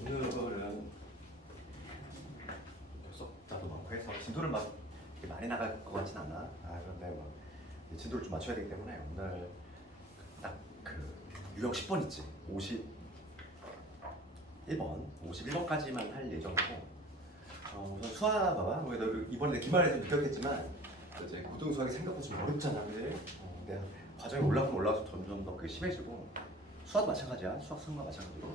오늘은 접속자도 많고 해서 진도를 막 이렇게 많이 나갈 것 같진 않아. 그런데 뭐 진도를 좀 맞춰야 되기 때문에 오늘 딱 그 유형 10번 있지. 51번까지만 할 예정이고. 우선 수학 봐봐. 너 이번에 기말에서 느꼈겠지만 이제 고등 수학이 생각보다 좀 어렵잖아, 그지? 근데 과정이 올라가면 올라가서 점점 더 그게 심해지고. 수학도 마찬가지야. 수학 성과 마찬가지로.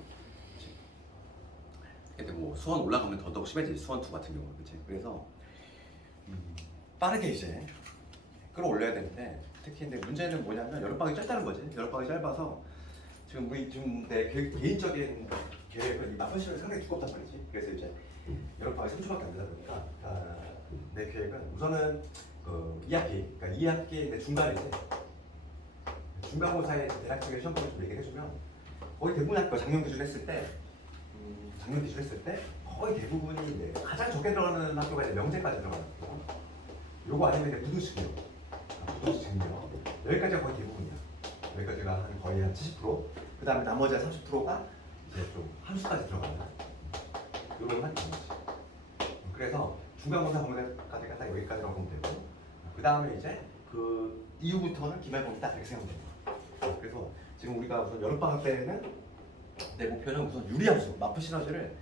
근데 뭐 수원 올라가면 더더욱 심해지지. 수원 2 같은 경우는, 그렇지? 그래서 빠르게 이제 끌어올려야 되는데, 특히 근데 문제는 뭐냐면 여름방학이 짧다는 거지. 여름방학이 짧아서 지금 내 개인적인 계획은 이 마편 시간이 상당히 두껍단 말이지. 그래서 이제 여름방학이 3주밖에 안 되다 보니까 내 계획은 우선은 그 2학기, 그러니까 2학기 내 중간이지. 중간고사에 대략적인 시험범위 좀 얘기를 해주면 거의 대부분 학교 작년 기준 했을 때 거의 대부분이 이제 가장 적게 들어가는 학교가 이제 명제까지 들어가는 거고, 요거 아니면 이제 무등식이요. 무등식이요. 여기까지가 거의 대부분이야. 여기까지가 거의 한 70%. 그 다음에 나머지 30%가 이제 좀 함수까지 들어가는 요런 한 거지. 그래서 중간고사 범위까지가 딱 여기까지라고 보면 되고, 그 다음에 이제 그 이후부터는 기말범위 딱 이렇게 생각하면 됩니다. 그래서 지금 우리가 우선 여름방학 때는 내 목표는 우선 유리함수, 마프 시너지를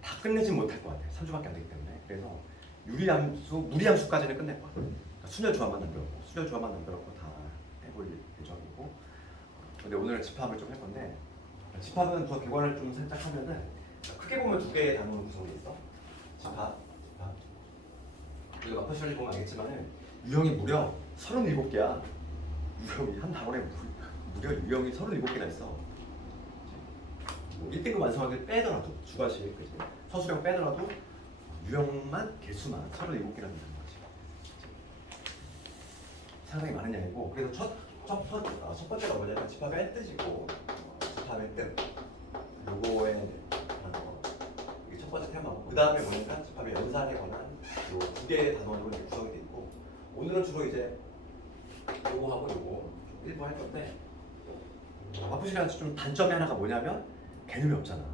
다 끝내지 못할 것 같아. 3주밖에 안 되기 때문에. 그래서 유리함수, 무리함수까지는 끝낼 거야. 그러니까 순열 조합만 남겨놓고 다 해볼 예정이고. 근데 오늘은 집합을 좀 할 건데, 집합은 우선 개관을 좀 살짝 하면은 크게 보면 두 개의 단원 구성이 있어. 집합. 우리가 마프 시너지 보면 알겠지만은 유형이 무려 37개야. 유형이 한 단원에 무려 유형이 37개나 있어. 1등급 완성하기를 빼더라도 주관식, 그치? 서술형 빼더라도 유형만 개수만 37개라는 거지. 상당히 많은 양이고, 그래서 첫 번째가 뭐냐면 집합의 뜻이고, 집합의 뜻 요거에 이게 첫 번째 테마고, 그 다음에 뭐냐면 집합의 연산에 관한 요 두 개의 단원으로 구성이 돼 있고, 오늘은 주로 이제 요거하고 요거 일부 할 건데, 마프 시간 좀 단점이 하나가 뭐냐면 개념이 없잖아.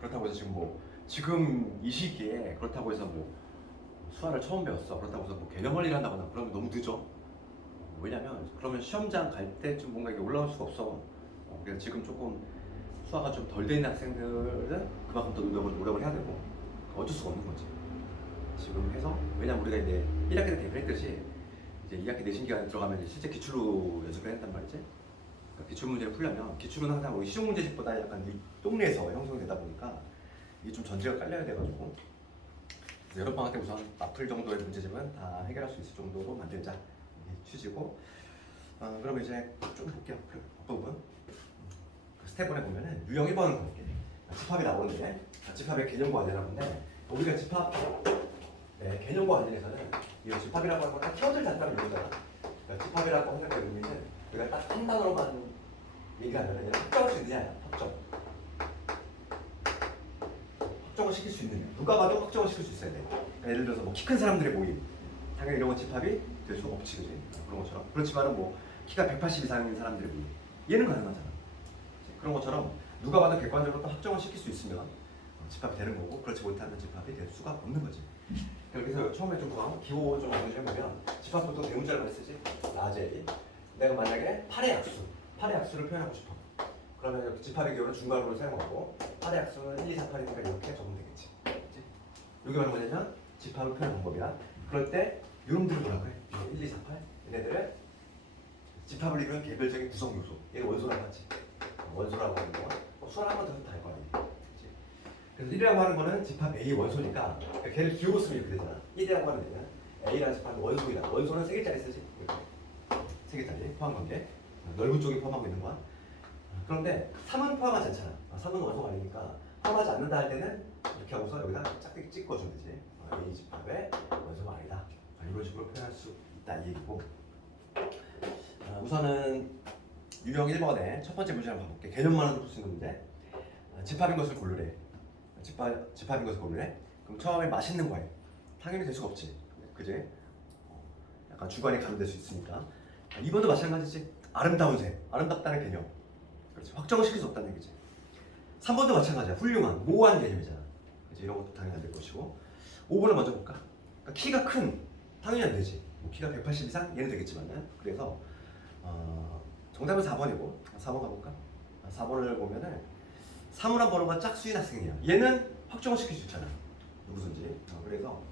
그렇다고 해서 지금 이 시기에 그렇다고 해서 뭐 수학을 처음 배웠어. 그렇다고 해서 뭐 개념을 일한다거나 그러면 너무 늦어. 왜냐면 그러면 시험장 갈 때쯤 뭔가 이게 올라올 수가 없어. 그래서 지금 조금 수학가 좀 덜 돼 있는 학생들은 그만큼 더 노력을 해야 되고, 어쩔 수가 없는 거지. 지금 해서 왜냐면 우리가 이제 1학기 때 대비를 했듯이 이제 2학기 내신 기간에 들어가면 이제 실제 기출로 연습을 했단 말이지. 기출 문제를 풀려면 기출은 항상 우리 시중 문제집보다 약간 이 동네에서 형성되다 보니까 이게 좀 전제가 깔려야 돼가지고, 여름방학 때 우선 마풀 정도의 문제집은 다 해결할 수 있을 정도로 만들자, 이게 취지고. 그러면 이제 좀 볼게요. 그 부분 스텝 1에 보면은 유형 1번을 볼게. 집합이 나오는데, 집합의 개념과 관련한 건데, 우리가 집합 개념과 관련해서는 이 집합이라고 하는 건 딱 키워드 단단한 용어잖아. 그러니까 집합이라고 하는 그 의미는 우리가 딱 한 단어로만 얘기하면 얘는 확정할 수 있느냐, 확정을 시킬 수 있느냐. 누가 봐도 확정을 시킬 수 있어야 돼. 그러니까 예를 들어서 뭐 키 큰 사람들의 모임, 당연히 이런 건 집합이 될 수 없지, 그지? 그런 것처럼. 그렇지만은 뭐 키가 180 이상인 사람들의 모임, 얘는 가능하잖아. 그런 것처럼 누가 봐도 객관적으로 또 확정을 시킬 수 있으면 집합이 되는 거고, 그렇지 못하면 집합이 될 수가 없는 거지. 그래서 처음에 좀 기호 좀 정리해보면, 집합도 또 대문자를 많이 쓰지. 라젤이 내가 만약에 8의 약수를 표현하고 싶어. 그러면 집합의 기호는 중괄호를 사용하고 8의 약수는 1, 2, 4, 8이니까 이렇게 적으면 되겠지. 여기 말은 뭐냐면 집합을 표현하는 방법이야. 그럴 때 이놈들을 뭐라고 해? 1, 2, 4, 8 얘네들을 집합을 이루는 개별적인 구성 요소, 얘는 원소라고 하지. 원소라고 하는 거야. 수학 한번 더 다 할 거 아니야. 그래서 1이라고 하는 거는 집합 A 원소니까, 그러니까 걔를 기호로 쓰면 이렇게 되잖아. 1이라고 하는 데는 A라는 집합이 원소이다. 원소는 3개짜리 쓰지. 3개짜리 포함관계, 넓은 쪽이 포함하고 있는 거야. 그런데 3은 포함하지 않잖아. 3은 원소가 아니니까 포함하지 않는다 할 때는 이렇게 하고서 여기다 짝대기 찍어주면 되지. A 집합의 원소가 아니다. 이런 식으로 표현할 수 있다, 이 얘기고. 우선은 유형 1번의 첫 번째 문제를 봐볼게. 개념만 풀 수 있는 문제. 집합인 것을 고르래. 집합인 것을 고르래. 그럼 처음에 맛있는 과일, 당연히 될 수가 없지, 그지? 약간 주관이 가름될 수 있으니까. 2번도 마찬가지지. 아름다운 새, 아름답다는 개념, 그렇지? 확정을 시킬 수 없다는 얘기지. 3번도 마찬가지야. 훌륭한, 모호한 개념이잖아. 그치? 이런 것도 당연히 안 될 것이고. 5번을 먼저 볼까? 그러니까 키가 큰, 당연히 안 되지. 뭐 키가 180 이상? 얘는 되겠지만은. 그래서 정답은 4번이고 4번 가볼까? 4번을 보면은 사물한 번호가 짝수인 학생이야. 얘는 확정을 시킬 수 있잖아. 누구든지. 그래서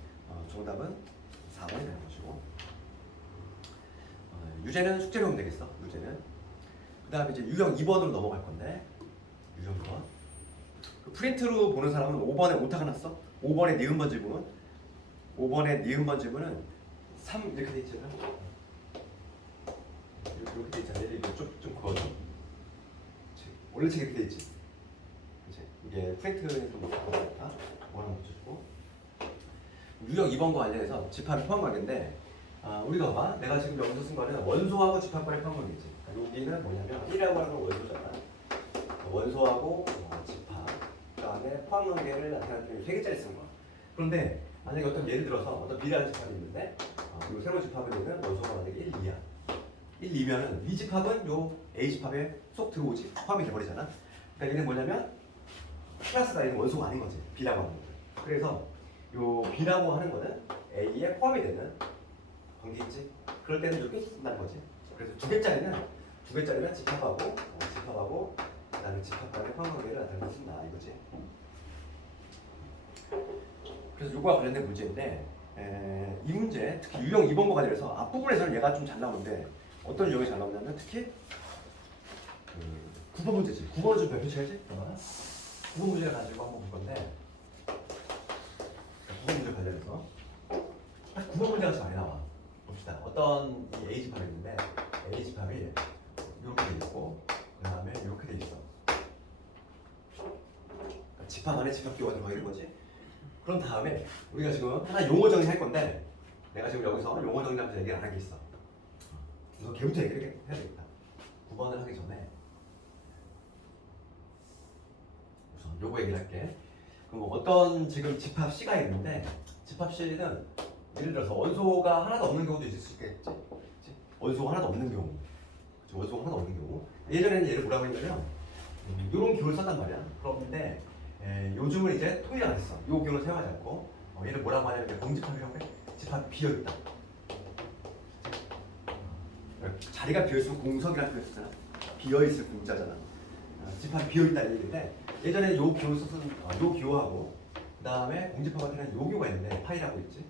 정답은 4번이 되는 것이고. 유제는 숙제로 하면 되겠어. 유제는. 그 다음에 이제 유형 2번으로 넘어갈 건데, 유형 2번. 그 프린트로 보는 사람은 5번에 오타가 났어. 5번의 니은번 지문은 5번의 니은번 지문은 3 이렇게 돼 있잖아. 이렇게 돼 있잖아. 이거 좀 그어줘. 원래 책 이렇게 돼 있지. 그치? 이게 프린트에 좀 못하니까 뭐 하나 붙여주고. 유형 2번과 관련해서 집합이 포함하겠는데, 우리가 봐봐. 내가 지금 여기서 쓴 거는 원소하고 집합과의 포함하겠지. 그러니까 여기는 뭐냐면 1이라고 하는 건 원소잖아. 원소하고 집합, 그 다음에 포함 관계를 나타내는 표현이 3개짜리 쓴 거야. 그런데 만약에 어떤 예를 들어서 어떤 비례한 집합이 있는데, 그리고 새로운 집합에 있는 원소가 만약에 1, 2야. 1, 2면은 이 집합은 요 A 집합에 쏙 들어오지. 포함이 돼버리잖아. 그러니까 얘는 뭐냐면 플러스가 있는 원소가 아닌 거지. B라고 하는 거는. 그래서 요 B라고 하는 거는 A에 포함이 되는 관계 있지. 그럴 때는 이렇게 쓴다는 거지. 그래서 두 개짜리는 집합하고 그다음에 집합 간의 포함 관계를 나타내서 쓴다 이거지. 그래서 요거와 관련된 문제인데, 이 문제 특히 유형 2번과 관련해서 앞부분에서는 얘가 좀 잘 나오는데 어떤 유형이 잘 나오냐면 특히 9번 문제지. 9번을 좀 별표쳐야지. 9번 문제를 가지고 한번 볼 건데, 9번 문제 관련해서 딱 9번 문제가 좀 많이 나와. 봅시다. 어떤 이 A 집합이 있는데 A 집합이 이렇게 돼 있고 그 다음에 이렇게 돼 있어. 그러니까 집합 안에 집합 기호가 들어가는 거지. 그런 다음에 우리가 지금 하나 용어 정리할 건데, 내가 지금 여기서 용어 정리하면서 얘기를 안 한 게 있어. 우선 걔부터 얘기를 해야 되겠다. 9번을 하기 전에 우선 요거 얘기를 할게. 그럼 어떤 지금 집합 C가 있는데, 집합 C는 예를 들어서 원소가 하나도 없는 경우도 있을 수 있겠지. 그치? 원소가 하나도 없는 경우. 그치? 원소가 하나도 없는 경우. 예전에는 얘를 뭐라고 했냐면 이런 기호를 썼단 말이야. 그런데 요즘은 이제 통일 안 했어. 요 기호를 사용하지 않고 얘를 뭐라고 하냐면 공집합이라고 해. 집합이 비어있다. 자리가 비어있으면 공석이라는 표현 쓰잖아. 비어있을 공자잖아. 집합이 비어있다는 얘기인데, 예전에 요 기호 썼은 요 기호하고 그 다음에 공집합한테는 요 기호가 있는데 파이라고 있지.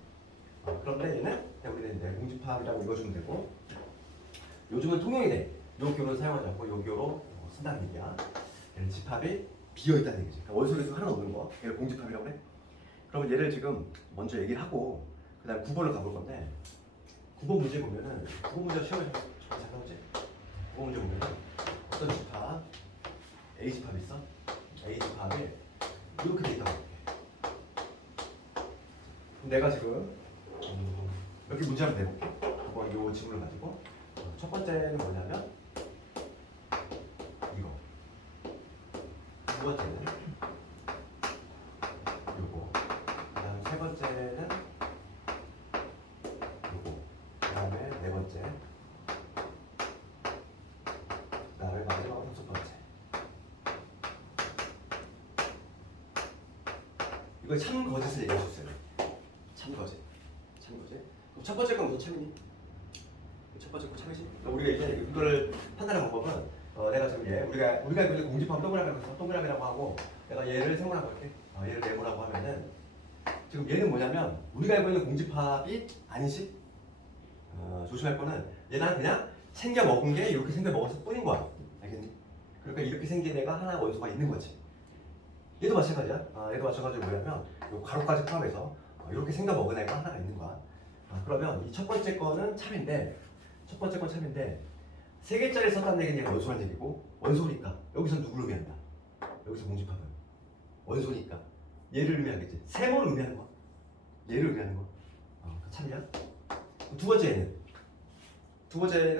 그런데 얘는 그냥 우리는 이제 공집합이라고 읽어주면 되고, 요즘은 통용이 돼. 요 기호를 사용하지 않고 요 기호로 쓴다는 얘기야. 얘는 집합이 비어있다는 얘기지. 그러니까 원소 계수 하나 없는 거. 얘를 공집합이라고 해. 그러면 얘를 지금 먼저 얘기를 하고 그 다음에 9번을 가볼 건데, 9번 문제 보면은 9번 문제가 시험에 잘 나오지? 9번 문제 보면은 어떤 집합 A 집합이 있어? A 집합이 이렇게 돼 있다고 할게. 그럼 내가 지금 몇 개 문제 한번 내볼게. 한번 요 질문을 가지고 첫 번째는 뭐냐면 이거, 두 번째는 요거, 그다음 세 번째는 요거, 그다음에 네 번째, 그다음에 마지막으로 다섯 번째. 이거 참 거짓을 얘기해 주세요. 참 거짓. 그럼 첫 번째 건 무슨 참이니? 첫 번째 건 참이지? 우리가 이제 이거를 판단하는 방법은 내가 지금 우리가 이제 공집합 동그라미라고 하고 내가 얘를 세모라고 할게. 얘를 네모라고 하면은 지금 얘는 뭐냐면 우리가 알고 있는 공집합이 아니지. 조심할 거는 얘는 그냥 생겨 먹은 게 이렇게 생겨 먹었을 뿐인 거야. 알겠니? 그러니까 이렇게 생긴 애가 하나 원소가 있는 거지. 얘도 마찬가지야. 얘도 마찬가지로 뭐냐면 요 가로까지 포함해서 이렇게 생겨 먹은 애가 하나가 있는 거야. 그러면 이 첫 번째 거는 참인데, 세 개짜리 썼다는 얘기는 얘가 원소란 얘기고, 원소니까 여기서 누구를 의미한다? 여기서 공집합은 원소니까 얘를 의미하겠지. 세모를 의미하는 거야. 얘를 의미하는 거. 참이야. 두 번째는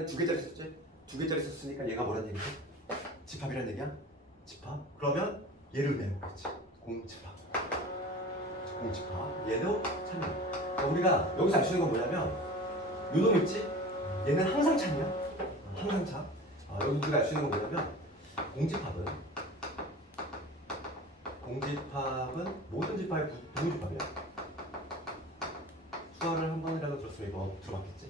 두 개짜리 썼지. 두 개짜리 썼으니까 얘가 뭐란 얘기지? 집합이란 얘기야. 집합. 그러면 얘를 의미하는 거겠지. 공집합. 공집합. 얘도 참이야. 우리가 여기서 알 수 있는 건 뭐냐면 요 놈 있지? 얘는 항상 참이야. 항상 참. 여기 우리가 알 수 있는 건 뭐냐면 공집합은 공집합은 모든 집합의 부분집합이야. 수어를 한 번이라도 들었으면 이거 들어봤겠지?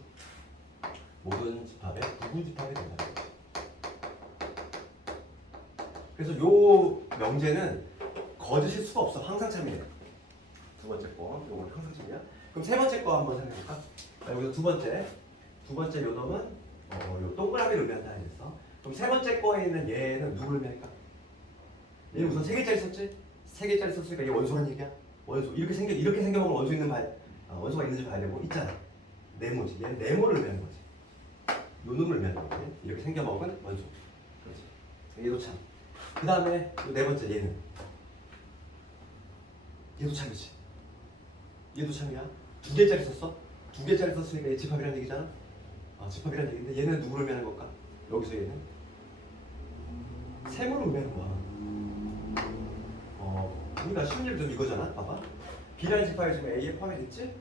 모든 집합의 부분집합이 된다. 그래서 요 명제는 거짓일 수가 없어. 항상 참이래. 두 번째 거, 요건 항상 참이야. 그럼 세 번째 거 한번 생각해볼까? 여기서 두 번째 요 놈은 요 동그라미를 의미한다 했어. 그럼 세 번째 거에 있는 얘는 누구를 의미할까? 얘는 우선 세 개짜리 썼지? 세 개짜리 썼으니까 얘 원소란 얘기야. 원소. 이렇게 생겨보면 원소 있는 원소가 있는지 봐야 되고 있잖아. 네모지. 얘는 네모를 의미하는 거지. 요 놈을 의미하는 거지. 이렇게 생겨먹은 원소. 그렇지. 얘도 참. 그 다음에 네 번째 얘는 얘도 참이지. 얘도 참이야. 두 개짜리 썼어? 두 개짜리 썼으니까 얘 집합이라는 얘기잖아. 집합이라는 얘기인데 얘는 누구를 의미하는 걸까? 여기서 얘는 셈으로 의미하는 거야. 그러니까 쉬운 예를 들면 이거잖아. 봐봐. B라는 집합이 지금 A에 포함이 됐지?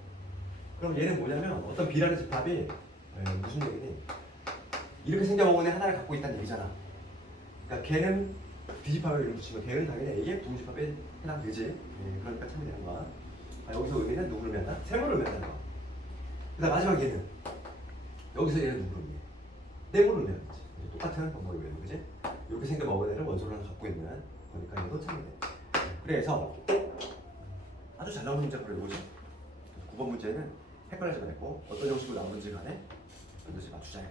그럼 얘는 뭐냐면 어떤 B라는 집합이 무슨 얘기니? 이렇게 생겨먹은 애 하나를 갖고 있다는 얘기잖아. 그러니까 걔는 B집합을 이름 붙이면 걔는 당연히 A의 부분집합에 해당되지. 그러니까 참이 되는 거야. 여기서 의미는 누구를 의미한다? 셈으로 의미한다는 거야. 그 다음 마지막 얘는 여기서 얘는 누구를 의미해? 네모를 의미하는 거지. 똑같은 방법이 의미하는 거지. 이렇게 생겨먹은 애를 원소로 하나 갖고 있는 거니까 얘도 참이 돼. 그래서 아주 잘 나오는 문제가 바로 이거지. 9번 문제는 헷갈리지 말고 어떤 형식으로 나오는지 간에 반드시 맞추자 해봐.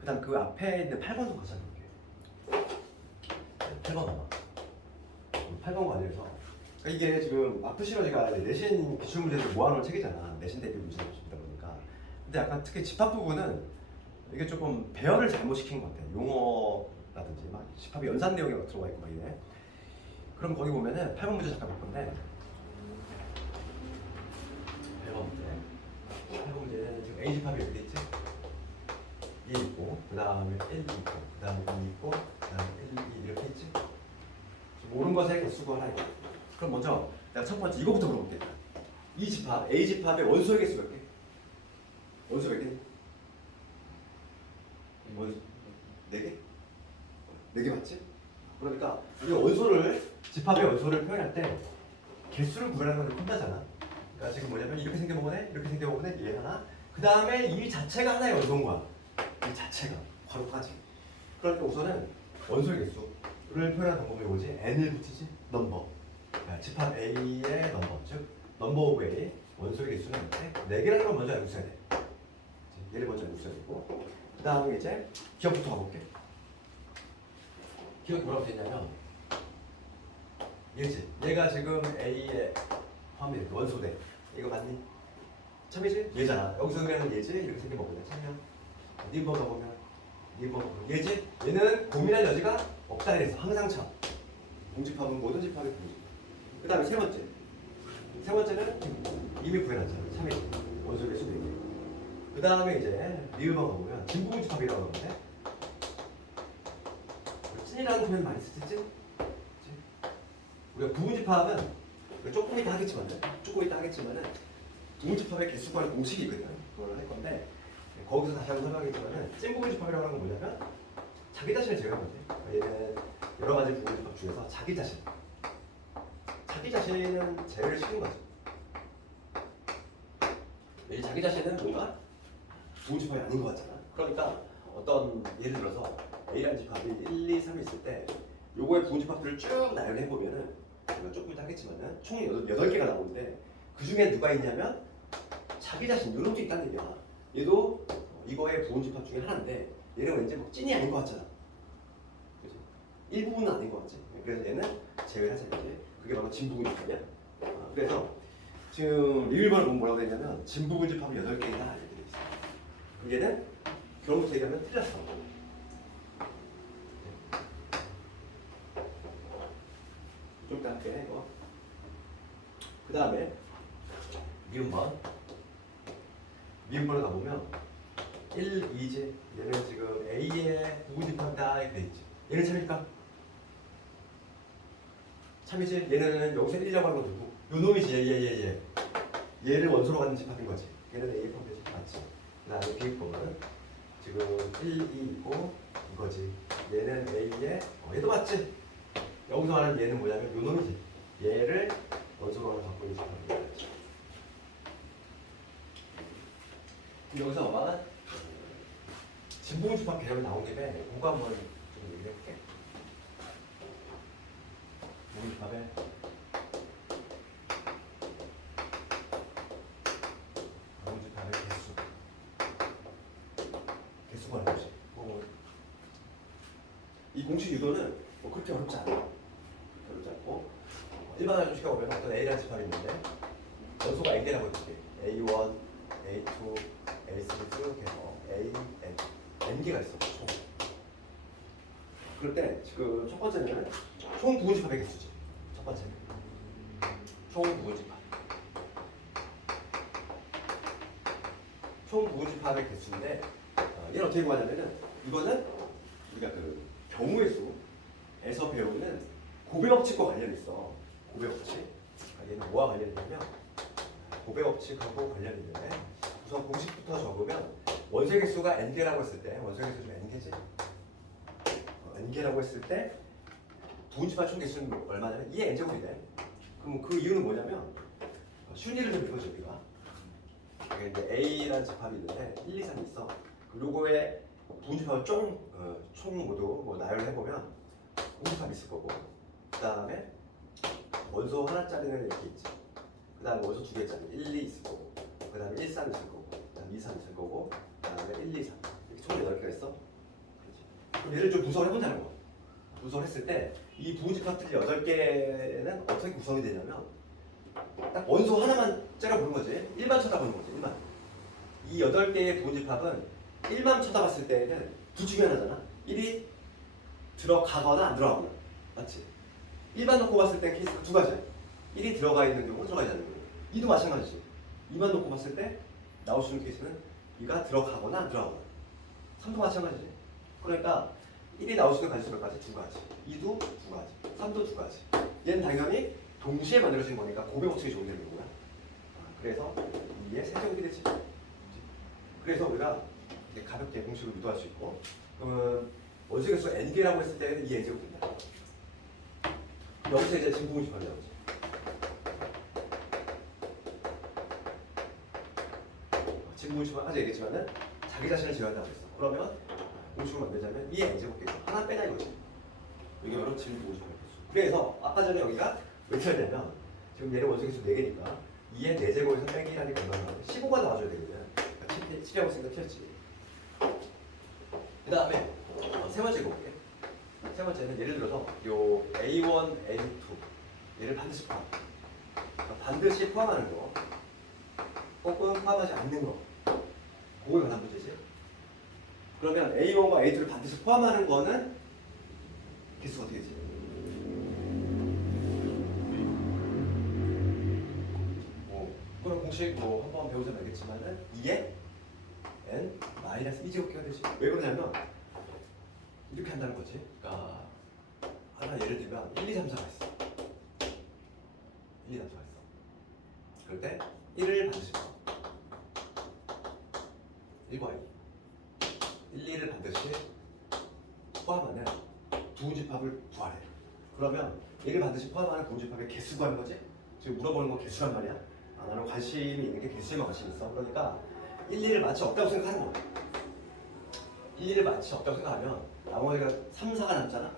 그 다음 그 앞에 있는 8번도 가자 볼게. 8번 봐봐. 8번 관련해서 그러니까 이게 지금 아프시러지가 내신 기출문제를 모아놓은 책이잖아. 내신 대비 문제다 보니까. 근데 약간 특히 집합 부분은 이게 조금 배열을 잘못시킨 것 같아. 용어라든지 막 집합의 연산 내용이 막 들어가 있고 막 이래. 그럼 거기 보면은 8번 문제 잠깐 볼 건데 8번 문제는 지금 A 집합이 이렇게 돼 있지? 2 있고 그 다음에 1 있고 그 다음에 2 있고 그 다음에 1, 2 이렇게 있지? 옳은 것의 개수가 하나 있고. 그럼 먼저 내가 첫 번째 이거부터 물어볼게. 이 집합 A 집합의 원소의 개수 몇 개? 원소 몇 개? 원소 4개? 4개 맞지? 그러니까 우리가 원소를 집합의 원소를 표현할 때 개수를 구별하는 건 혼자잖아. 그러니까 지금 뭐냐면 이렇게 생겨먹네, 이렇게 생겨먹네, 얘 하나. 그 다음에 이 자체가 하나의 원소인 거야. 이 자체가 괄호까지. 그러니까 우선은 원소의 개수를 표현하는 방법이 뭐지? n을 붙이지? 넘버. 그러니까 집합 A의 넘버, 즉 넘버 오브 A 원소의 개수는 4개라는 걸 먼저 알고 있어야 돼. 얘를 먼저 알고 있어야 되고. 그 다음에 이제 기억부터 가볼게. 기억 뭐라고 되냐면 얘지. 얘가 지금 A의 포함이 돼. 원소대. 이거 맞니? 참이지? 얘잖아. 여기서 그러면 얘지? 이렇게 생겨먹으면 참이야. 니번 가보면 니번 얘지? 얘는 고민할 여지가 없다 이래서 항상 참. 공집합은 모든 집합의 공집. 그 다음에 세 번째는 이미 구해놨잖아. 참이지. 원소의 개수 4개. 그 다음에 이제 니번 가보면 진부분집합이라고 하는데 찐이라는 표현 많이 쓰지? 우리가 부분집합은 조금 이따 하겠지만은 부분집합의 개수 구하는 공식이 있거든. 그걸 할 건데 거기서 다시 한번 설명하겠지만은 찐 부분집합이라고 하는 건 뭐냐면 자기 자신을 제외한 거지. 얘는 여러 가지 부분집합 중에서 자기 자신은 제외를 시킨 거지. 이 자기 자신은 뭔가 부분집합이 아닌 것 같잖아. 그러니까 어떤 예를 들어서 A라는 집합이 1, 2, 3이 있을 때 요거의 부분집합들을 쭉 나열해 보면은 제가 조금 이따 하겠지만은 총 8개가 나오는데 그 중에 누가 있냐면 자기 자신 요놈도 있다는 얘기야. 얘도 이거의 부분집합 중에 하나인데 얘는 왠지 뭐 찐이 아닌 것 같잖아. 그죠? 일부분은 아닌 것 같지. 그래서 얘는 제외하자 이제. 그게 바로 진부분집합이야. 그래서 지금 1번을 보면 뭐라고 되냐면 진부분집합이 8개이다 알려드려 있어. 얘는 결론부터 얘기하면 틀렸어. 좀 이따 할게 이거. 그 다음에 미음번에 가보면 1, 2지. 얘는 지금 A의 부분집합이다 이렇게 돼있지. 얘는 참일까? 참이지. 얘는 여기서 1이라고 하는 건 누구? 요 놈이지. 얘를 원소로 갖는 집합인 거지. 얘는 A의 포함되지. 맞지. 그 다음에 B번은 지금 1, 2 있고 이거지. 얘는 A의 얘도 똑같지? 여기서 말하는 얘는 뭐냐면 요 놈이지. 얘를 원소로 하나 갖고 있는 집합이. 여기서 봐봐. 진봉 집합 개념이 나온 김에 그거 한번 좀 얘기해볼게. 진봉 집합에 진봉 집합의 개수가 하는 거지. 이 공식 유도는 뭐 그렇게 어렵지 않아. 어렵지 않고 일반화 공식가 보면 어떤 A라는 집합이 있는데 원소가 N개라고 했지. A1, A2, A3 쭉 해서 A, N N개가 있어. 총. 그럴 때 지금 첫 번째는 총 부분집합의 개수지. 첫 번째는 총 부분집합. 총 부분집합의 개수인데 얘는 어떻게 구하냐면은 이거는 우리가 그 경우의 수에서 배우는 고배법칙과 관련이 있어. 고배법칙. 얘는 뭐와 관련이 있냐면 고배법칙하고 관련이 있는데 우선 공식부터 적으면 원소의 개수가 n개라고 했을 때 원소의 개수 중 n개지. n개라고 했을 때 부분집합 총 개수는 얼마냐면 2의 n제곱이 돼. 그럼 그 이유는 뭐냐면 순위를 좀 읽어줘 우리가. 이게 이제 A라는 집합이 있는데 1, 2, 3이 있어. 요거에 부분집합을 총 모두 뭐 나열을 해보면 부분집합이 있을 거고 그 다음에 원소 하나짜리는 이렇게 있지. 그 다음에 원소 두 개짜리 1, 2 있을 거고 그 다음에 1, 3 있을 거고 그 다음에 2, 3 있을 거고 그 다음에 1, 2, 3 이렇게 총 8개가 있어. 그렇지. 그럼 얘를 좀 분석을 해본다는 거. 분석을 했을 때 이 부분집합들 8개는 어떻게 구성이 되냐면 딱 원소 하나만 째려보는 거지. 1만 쳐다보는 거지. 1만. 이 8개의 부분집합은 1만 쳐다봤을 때에는 둘 중에 하나잖아. 1이 들어가거나 안 들어가거나. 맞지? 1만 놓고 봤을 때 케이스가 두 가지야. 1이 들어가 있는 경우, 들어가지 않는 경우. 2도 마찬가지지. 2만 놓고 봤을 때 나올 수 있는 케이스는 2가 들어가거나 안 들어가거나. 3도 마찬가지지. 그러니까 1이 나올 수 있는 가지수 몇 가지? 두 가지. 2도 두 가지. 3도 두 가지. 얘는 당연히 동시에 만들어진 거니까 고배법칙이 적용되는 거야. 그래서 2의 세제곱이 되지. 그래서 우리가 이렇게 가볍게 공식을 유도할 수 있고 그러면 원소의 개수 n개라고 했을 때는 2의 n제곱이 된다. 여기서 이제 진공식을 나오지. 진공식은 아까 얘기했지만은 자기 자신을 제외한다고 했어. 그러면 공식을 만들자면 2의 n제곱겠죠. 하나 빼자 이거지. 이게 바로 진공식을 만들 수. 그래서 아까 전에 여기가 왜 틀렸냐면 지금 얘는 원소의 개수 4개니까 2의 4제곱에서 빼기 1하니까 얼마나 15가 나와줘야 되거든. 10하고 있으니까 틀렸지. 그 다음에 세 번째 볼게. 세 번째는 예를 들어서 요 A1, A2 얘를 반드시 포함. 그러니까 반드시 포함하는 거 혹은 포함하지 않는 거 그거에 관한 문제지. 그러면 A1과 A2를 반드시 포함하는 거는 개수가 어떻게 되지? 그럼 공식 뭐 한번 배우자면 알겠지만은 2에 n 마이너스 2제곱기가 되지. 왜 그러냐면 이렇게 한다는 거지. 그러니까 하나 예를 들면 1, 2, 3, 4가 있어. 1, 2, 3, 4가 있어. 그럴 때 1을 반드시 포함. 1과 2. 1, 2를 반드시 포함하는 부분집합을 구하래. 그러면 1을 반드시 포함하는 부분집합의 개수 구하는 거지. 지금 물어보는 건 개수란 말이야. 나는 관심이 있는 게 개수에만 관심이 있어. 그러니까 1, 2를 마치 없다고 생각하는 거야. 1, 2를 마치 없다고 생각하면 나머지가 3, 4가 남잖아.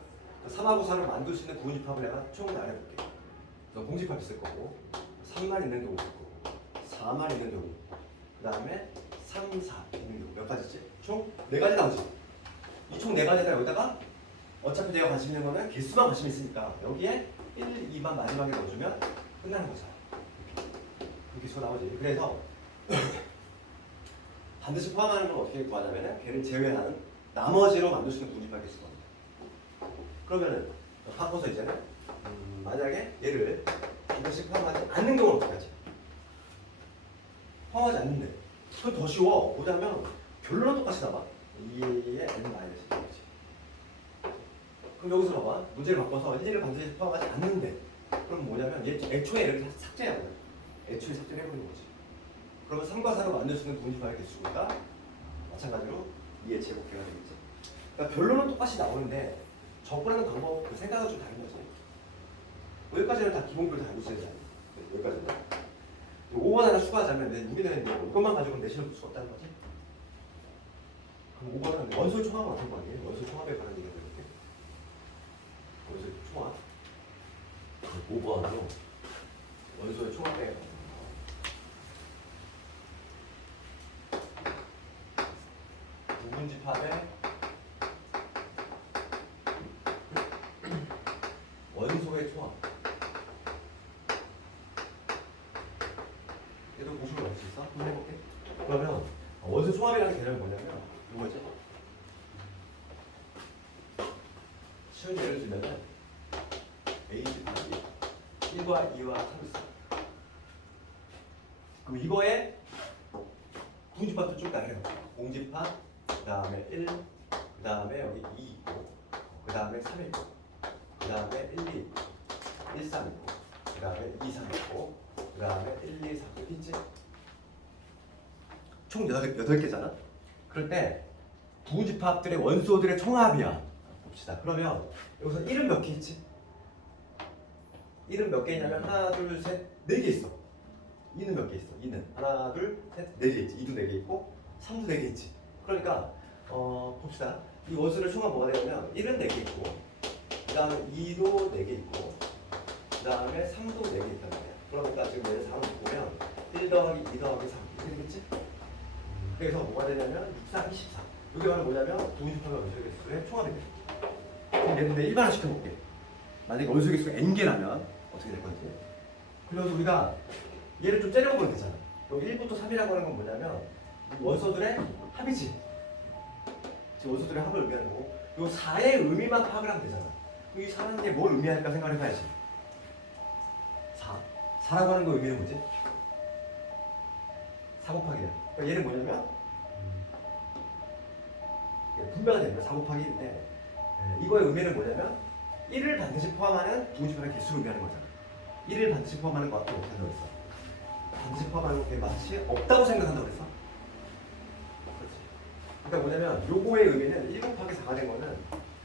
3하고 4를 만들 수 있는 부분집합을 내가 총 나열해볼게. 그래서 공집합 있을 거고 3만 있는 경우 있을 거고 4만 있는 경우 그 다음에 3, 4 있는 경우 몇 가지지? 총 4가지 나오지. 이 총 4가지에다 여기다가 어차피 내가 관심 있는 거는 개수만 관심 있으니까 여기에 1, 2만 마지막에 넣어주면 끝나는 거잖아. 그렇게 수가 나오지. 그래서 반드시 포함하는 건 어떻게 구하냐면은 걔를 제외하는 나머지로 만들 수 있는 부분집합 개수가 그러면은 바꿔서 이제는 만약에 얘를 반드시 포함하지 않는 경우는 어떻게 하지? 포함하지 않는데 그건 더 쉬워. 뭐냐면 결론은 똑같이 나와. 2의 n-1이지. 그럼 여기서 봐봐. 문제를 바꿔서 1을 반드시 포함하지 않는데 그럼 뭐냐면 얘 애초에 이렇게 삭제해야 돼. 애초에 삭제를 해버리는 거지. 그러면 3과 4로 만들 수 있는 부분집합의 개수가 마찬가지로 2의 제곱개가 되겠지. 그러니까 결론은 똑같이 나오는데 접근하는 방법, 그 생각은 좀 다른 거지. 여기까지는 다 기본표를 다 알고 있어야 돼. 여기까지는. 5번 하나 추가하자면 우리는 이제 이것만 가지고는 내신을 볼 수가 없다는 거지. 그럼 5번은 원소의 총합은 어떤 거 아니에요? 원소 총합에 관한 얘기가 이렇게. 원소의 총합. 5번으로 원소의 총합에 부분집합의 원소의 총합. 얘도 공식을 넣을 수 있어? 한번 해볼게. 그러면 원소 총합이라는 개념이 뭐냐면 이거지. 쉬운 예를 들면은 A집합이 1과 2와 3을 써. 그럼 이거에 부분집합도 쭉 나해요. 공집합, 그 다음에 1, 그 다음에 여기 2 있고, 그 다음에 3 있고, 그 다음에 1, 2 있고, 1, 3 있고, 그 다음에 2, 3 있고, 그 다음에 1, 2, 3 있지? 총 8개잖아? 그럴 때 부분집합들의 원소들의 총합이야. 봅시다. 그러면 여기서 1은 몇 개 있지? 1은 몇 개 있냐면 하나, 둘, 셋, 4개 있어. 2는 몇 개 있어? 2는 하나, 둘, 셋, 4개 있지. 2도 4개 있고 3도 4개 있지. 그러니까 봅시다. 이 원소를 총합 뭐가 되냐면 1은 4개 있고, 그 다음에 2도 4개 있고, 그 다음에 3도 4개 있단 말이야. 그러니까 지금 얘를 4로 보면 1 더하기 2 더하기 3 이렇게 되겠지? 그래서 뭐가 되냐면 6, 4, 24. 여기 말은 뭐냐면 부분집합의 원소의 개수의 총합이 돼. 그럼 얘는 내 일반화 시켜볼게. 만약에 원소의 개수가 n개라면 어떻게 될 건지. 그래서 우리가 얘를 좀 째려보면 되잖아. 여기 1부터 3이라고 하는 건 뭐냐면 이 원소들의 합이지. 지금 원소들의 합을 의미하는 거고, 이 4의 의미만 파악을 하면 되잖아. 이 4라는 게 뭘 의미할까 생각을 해봐야지. 4라고 하는 거 의미는 뭐지? 4 곱하기야. 그러니까 얘는 뭐냐면 분배가 되는 거야. 4 곱하기 1인데 이거의 의미는 뭐냐면 1을 반드시 포함하는 부분집합의 개수를 의미하는 거잖아. 1을 반드시 포함하는 거 앞에 못한다고 했어. 반드시 포함하는 게 마치 없다고 생각한다고 그랬어. 그렇지. 그러니까 뭐냐면 요거의 의미는 1 곱하기 4가 된 거는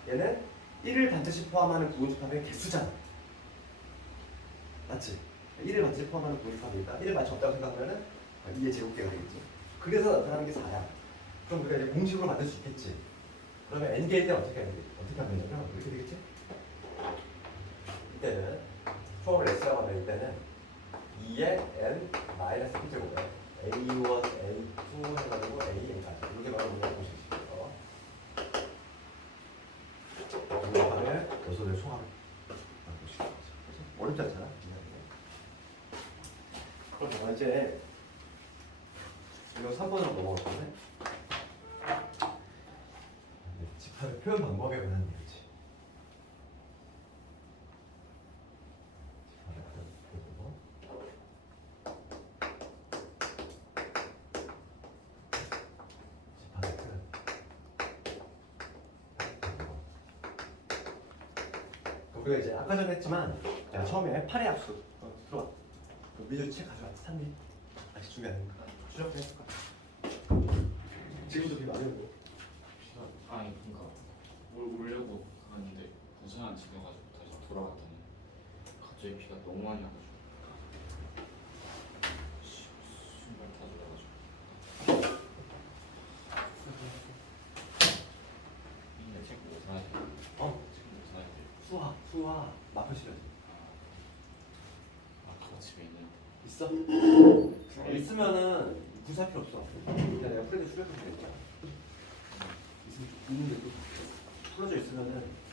얘는 1을 반드시 포함하는 부분집합의 개수잖아. 맞지? 1을 반드시 포함하는 부분집합이니까 1을 마치 없다고 생각하면은 2의 제곱계가 되겠지. 그래서 나타나는 게 4야. 그럼 우리가 이제 공식으로 만들 수 있겠지. 그러면 n개일 때 어떻게 하면 되냐면 이렇게 되겠지? 이때는 총합을 x라고 하면 이때는 2의 n 마이너스 p제곱에 a1, a2 해가지고 an까지 이렇게 말하면 공식이 있어요. 이거 하면 요소들 총합을 공식이 있어. 어렵지 않잖아? 그럼 이제 이거 3번으로 넘어갈 건데 집합의 표현 방법에 관한 얘기지. 집합의 표현. 우리가 이제 아까 전에 했지만 내가 처음에 8의 합수 들어와. 미주 책 가져와. 산미 아직 준비 안 했는가? 수정도 해볼까? 지금도 비가 안 오고. 아니 그러니까 오려고 하는데 부산 지나가지고 다시 돌아갔더니 갑자기 비가 너무 많이 와가지고 신발 다 젖어가지고 이제 책 뭐 사야 돼? 책 뭐 사야 돼? 수화 마플 실어야지. 아 그거 집에 있는데 있어? 있으면은 구사할 필요 없어. 일단 내가 프레드 수료해서 되겠다. 있으면 좀 있는데도 풀어져 있으면은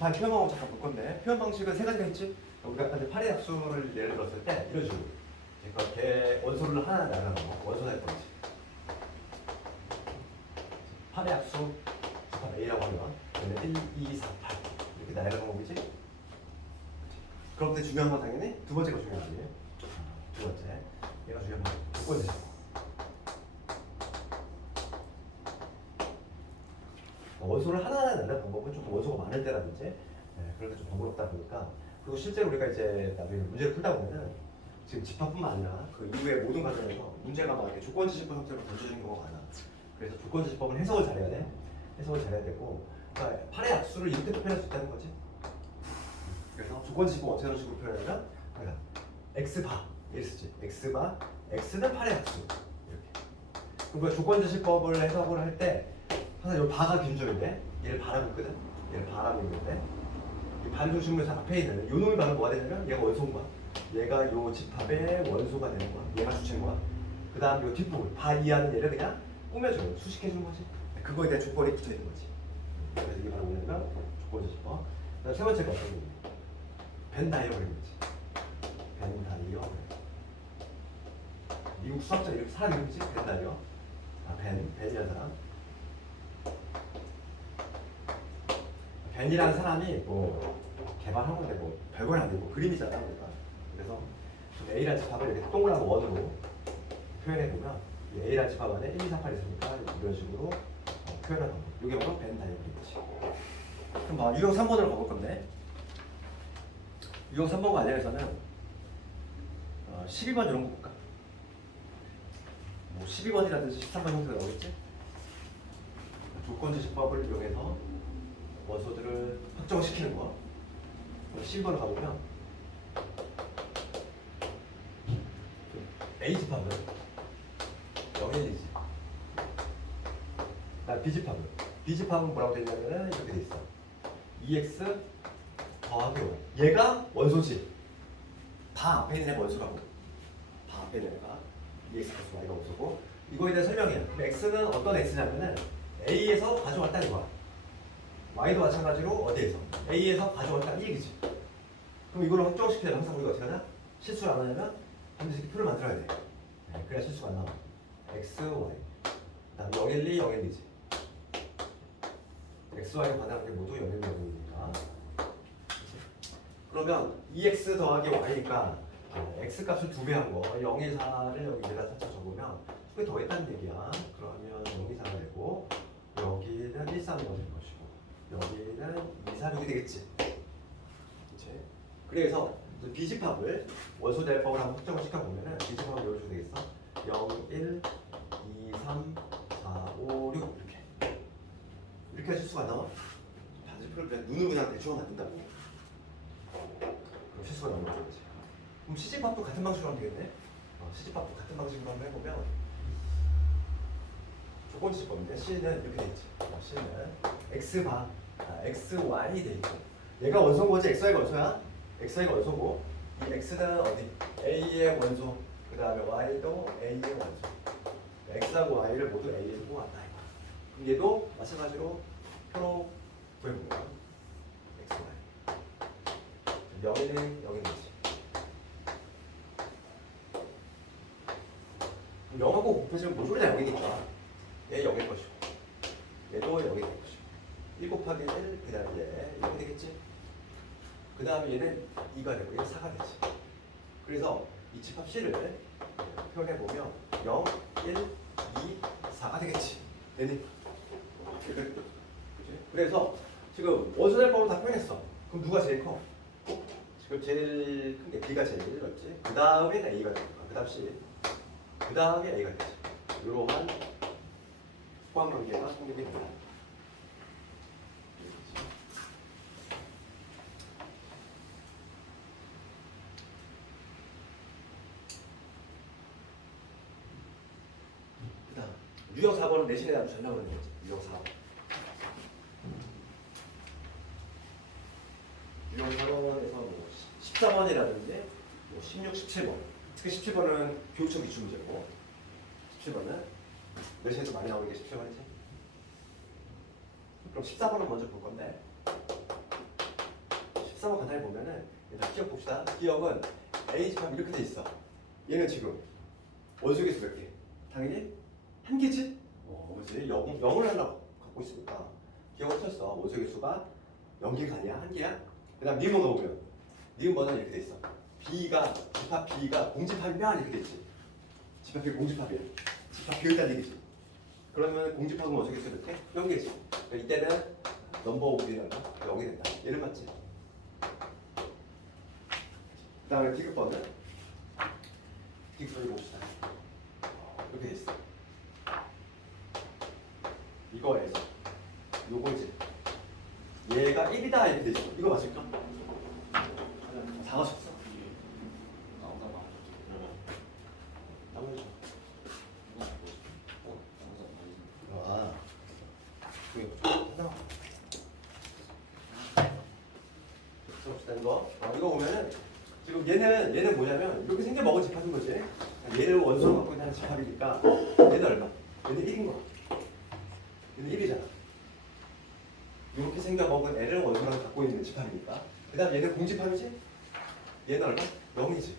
집합 표현 방법 잠깐 볼 건데 표현 방식은 세 가지가 있지. 우리가 아까 8의 약수를 예를 들었을 때 이런 식으로 그러니까 개 원소를 하나 나가고 원소 될 거지. 8의 약수 집합 A라고 하면 얘는 1, 2, 4, 8 이렇게 나열하는 방법이지. 그럼 때 중요한 건 당연히 두 번째가 중요하지. 두 번째 얘가 중요한 건 조건이지. 원소를 하나하나 내는 방법은 좀 원소가 많을 때라든지 그럴 때 좀 번거롭다 보니까 그리고 실제로 우리가 이제 나중에 문제를 풀다 보면은 지금 집합뿐만 아니라 그 이후의 모든 과정에서 문제가 막 이렇게 조건지시법 형태로 던져지는 경우가 많아. 그래서 조건지시법은 해석을 잘해야 돼. 해석을 잘해야 되고 그러니까 8의 약수를 이렇게 표현할 수 있다는 거지. 그래서 조건지시법 어떻게 하는 식으로 표현하냐면 그러니까 x바 이렇게 쓰지. x바 x는 8의 약수 이렇게. 그러니까 조건지시법을 해석을 할 때 항상 이 바가 균점인데 얘를 바라고 있거든. 얘를 바라고 있는데 이 반중심에서 앞에 있는 요 놈이 바로 뭐가 되냐면 얘가 원소인 거야. 얘가 요 집합의 원소가 되는 거야. 얘가 주체인 거야. 그 다음 요 뒷부분 바 이하는 얘를 그냥 꾸며줘요. 수식해주는 거지. 그거에 대한 조건이 붙어 있는 거지. 그래서 이게 바로 뭐냐면 조건지시법. 그다음 세 번째가 어떤 거냐? 벤 다이어그램이지. 벤 다이어그램. 미국 수학자 이렇게 사람 이름이지? 벤 다이어. 벤이라는 사람. 벤이라는 사람이 뭐 개발한 건데 뭐 별건 아니고 그림이잖아. 그러니까. 그래서 A라는 집합을 이렇게 동그란 원으로 표현해 보면 이 A라는 집합 안에 1, 2, 3, 8 있으니까 이런 식으로 표현하는 방법. 이게 바로 벤 다이어그램이지. 그럼 뭐 유형 3번으로 가볼 건데 유형 3번 관련해서는 12번 이런 거 볼까? 뭐 12번이라든지 13번 형태가 나오겠지? 조건지시법을 이용해서 원소들을 확정시키는 거. 12번을 가보면 A 집합은 0일이지. B 집합은 뭐라고 되어 있냐면 이렇게 돼 있어. 2x 더하기 5. 얘가 원소지. 바 앞에 있는 애가 원소라고. 바 앞에 있는 애가 2x 플러스 y가 원소고. 이거에 대한 설명이야. 그럼 x는 어떤 x냐면은 A에서 가져왔다는 거야. y도 마찬가지로 어디에서? A에서 가져왔다 이 얘기지. 그럼 이걸 확정시키려면 항상 우리가 어떻게 하냐? 실수를 안 하려면 반드시 표를 만들어야 돼. 그래야 실수가 안 나와. x, y. 그다음 0, 1, 2, 0, 1, 2지. x, y가 받아가는 게 모두 0, 1, 0이니까. 그러면 2x 더하기 y니까 x 값을 2배 한 거. 0, 1, 4를 여기에다 살짝 적으면 2배 더했다는 얘기야. 그러면 0, 2, 4가 되고 여기는 1, 3이 될 것이고 여기는 2, 4, 6이 되겠지. 그치? 그래서 B집합을 원소대법을 한번 확정을 시켜보면은 B집합을 이런 식으로 되겠어. 0, 1, 2, 3, 4, 5, 6 이렇게 하실 수가 안 나와? 반드시 표를 그냥 눈으로 그냥 대충 만든다고. 그럼 실수가 나오는 거지. 그럼 C집합도 같은 방식으로 하면 되겠네? C집합도 같은 방식으로 한번 해보면 조건지시법인데 C는 이렇게 돼 있지. C는 X바, XY 돼 있고 얘가 원소인 거지? XY가 원소야? XY가 원소고 이 X는 어디? A의 원소 그 다음에 Y도 A의 원소 X하고 Y를 모두 A에 두고 왔다 그럼 얘도 마찬가지로 표로 구해보는 거야 XY 0일은 0일이지 0하고 곱해지면 뭔 소리냐 0이니까 얘 0일 것이고 얘도 0일 될 것이고 1 곱하기 1 그 다음에 얘 이렇게 되겠지 그 다음에 얘는 2가 되고 얘는 4가 되지 그래서 이 집합 C를 표현해보면 0, 1, 2, 4가 되겠지 되니? 그래서 지금 원소대법으로 다 표현했어 그럼 누가 제일 커? 지금 제일 큰 게 B가 제일 넓지 그 다음에 A가 되니까 그 다음 C 그 다음에 A가 되지 이러한 포함관계가 성립이 됩니다 유형 4번은 내신에 아주 잘 나오는 거지. 유형 4번. 유형 4번에서 뭐 14번이라든지 뭐 16, 17번. 특히 17번은 교육청 기출 문제고 17번은 내신에서 많이 나오는 게 17번이지. 그럼 14번은 먼저 볼 건데 13번 간단히 보면은 일단 기억 봅시다. 기억은 A 집합 이렇게 돼 있어. 얘는 지금 원소개수 몇 개? 당연히 한 개지? 그렇지. 0을 하나 갖고 있으니까 기억을 쳤어. 원소개수가 0개가 아니야? 한 개야? 그 다음 니은 번호 보면 니은 번호는 이렇게 돼 있어. B가 집합 B가 공집합이면 이렇게 돼 있지. 집합 B 공집합이야. 집합 B에 따른 얘기지. 그러면 공집합은 원소개수 몇 개? 0개지. 그러니까 이때는 넘버 오브리는 0이 된다. 얘를 맞지? 그 다음에 디귿번은 디귿번을 봅시다. 이렇게 돼 있어. 이거에서 요거지. 얘가 1이다 이렇게 돼 있어. 이거 맞을까? 다 맞췄어. 나오다가 나머지. 이거 뭐지? 아, 하나. 봅시다 이거. 이거 보면은 지금 얘는 뭐냐면 이렇게 생겨 먹은 집합인 거지. 얘를 원소로 갖고 있는 집합이니까 얘는 얼마? 얘는 1인 거야. 얘는 1이잖아. 이렇게 생겨 먹은 L을 원소로 갖고 있는 집합이니까. 그다음 얘는 공집합이지? 얘는 얼마? 0이지.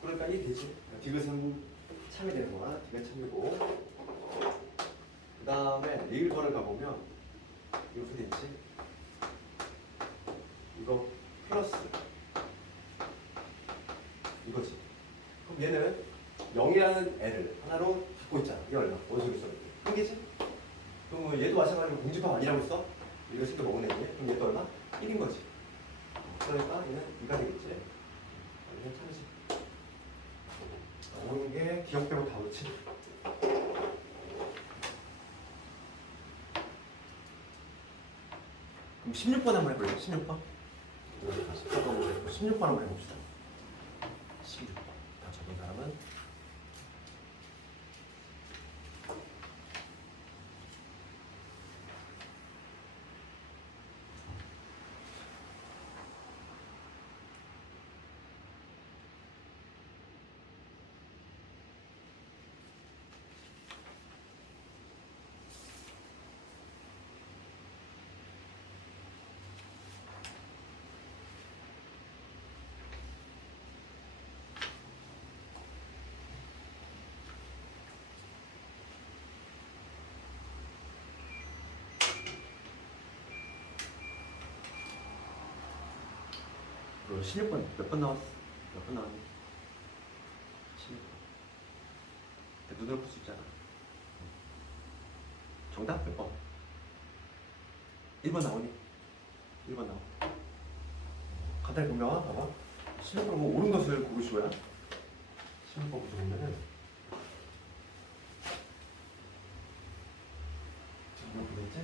그러니까 1이 되지. 디귿은 참이 되는 거야. 디귿 참이고. 그 다음에 리을번을 가보면 이렇게 돼 있지. 이거 플러스 이거지. 그럼 얘는 0이라는 L을 하나로 갖고 있잖아. 이게 얼마? 원소개수 한 개지? 그럼 얘도 마찬가지로 공집합 아니라고 했어? 이거 쉽게 먹은 애지. 그럼 얘도 얼마? 1인 거지. 그러니까 얘는 2가 되겠지. 얘는 참이지. 오는 게 기억 빼고 다 그렇지. 그럼 16번 한번 해볼래요? 16번? 16번 한번 해봅시다. 16번. 다 적은 사람은 그 16번 몇 번 나왔어? 몇 번 나왔니? 16번. 눈으로 볼 수 있잖아. 정답 몇 번? 1번 나오니? 1번 나와. 간단히 보면 봐봐. 16번 뭐 옳은 것을 고르시오야. 16번 보면은 이거 보겠지?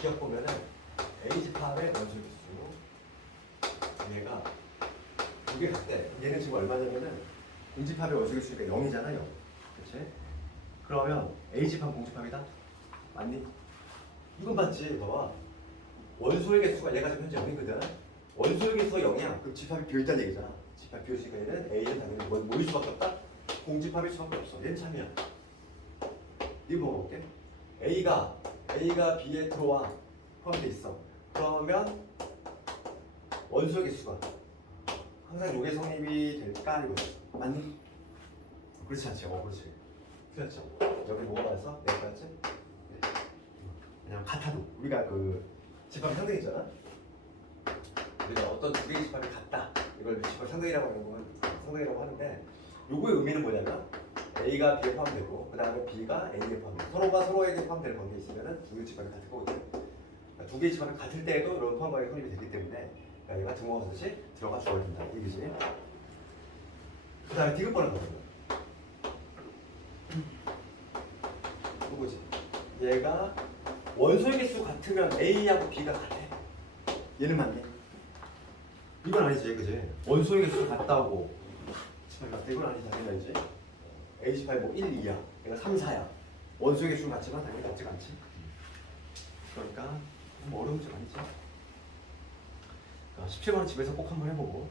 기억 보면은 A 집합의 원소개수 얘가 두 개 같대. 얘는 지금 얼마냐면은 공집합의 원소개수가 0이잖아요. 그렇지? 그러면 A 집합 공집합이다? 맞니? 이건 맞지. 봐봐. 원소의 개수가 얘가 지금 현재 0이거든. 원소의 개수가 0이야. 그럼 집합이 비어있다는 얘기잖아. 집합 비어있으니까 얘는 A는 당연히 뭐일 수밖에 없다? 공집합일 수밖에 없어. 얘는 참이야. 이거 먹어볼게. A가 B에 들어와 포함되어 있어. 그러면 원소의 개수가 항상 요게 성립이 될까 이거지. 맞니? 그렇지 않지. 그렇지. 그렇죠. 여기 뭐가 나와서 내가 봤지? 그냥 같아도 우리가 그 집합 상등이잖아. 우리가 어떤 두 개의 집합이 같다. 이걸 집합 상등이라고 하는 건 상등이라고 하는데 요거의 의미는 뭐냐면 A가 B에 포함되고 그 다음에 B가 A에 포함되고 서로가 서로에게 포함되는 관계에 있으면 두 개의 집합이 같을 거거든. 그러니까 두 개의 집합이 같을 때에도 이런 포함관계가 성립이 되기 때문에 얘가 등호하듯이 들어가 줘야 된다. 이거지. 그 다음에 디귿번을 보면 이거지. 얘가 원소의 개수 같으면 A하고 B가 같아. 얘는 맞네. 이건 아니지, 그지? 원소의 개수 같다고 집합이 같다. 이건 아니지, 당연히 아니지. A 집합이 뭐 1, 2야. 얘가 3, 4야. 원소의 개수는 같지만 당연히 같지가 않지. 그러니까 뭐 어려운 점 아니지. 17번은 집에서 꼭 한번 해보고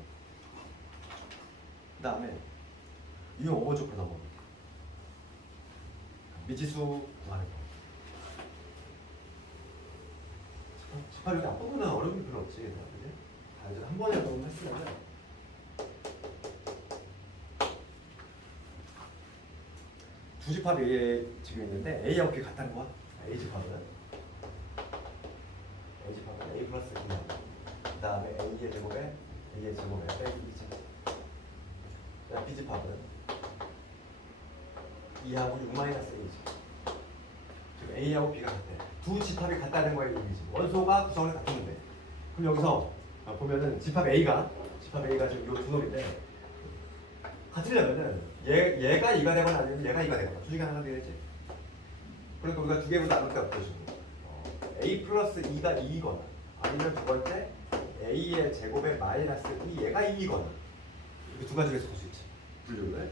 그 다음에 이형 오버쪽 하나 뭐 미지수 구하는 거. 집합 여기 앞부분은 어려움이 별로 없지. 그지? 다 이제 한 번에 너무 했으면 두 집합이 지금 있는데 A하고 B 같다는 거야. A 집합은 A 플러스 B. 그 다음에 A의 제곱에 A의 제곱에 빼기 B지. B 집합은 2하고 6 마이너스 A지. 지금 A하고 B가 같아. 두 집합이 같다는 거의 의미지. 원소가 구성을 갖추는데. 그럼 여기서 보면은 집합 A가 지금 이 두 놈인데 같으려면은 얘가 2가 되거나 아니면 얘가 2가 되거나 둘 중에 하나가 되겠지. 그러니까 우리가 두 개보다 나눌 게 없죠 지금. A 플러스 2가 2이거나 아니면 두 번째 A의 제곱에 마이너스 2 얘가 2이거나 이렇게 두 가지 중에서 볼 수 있지. 분류를.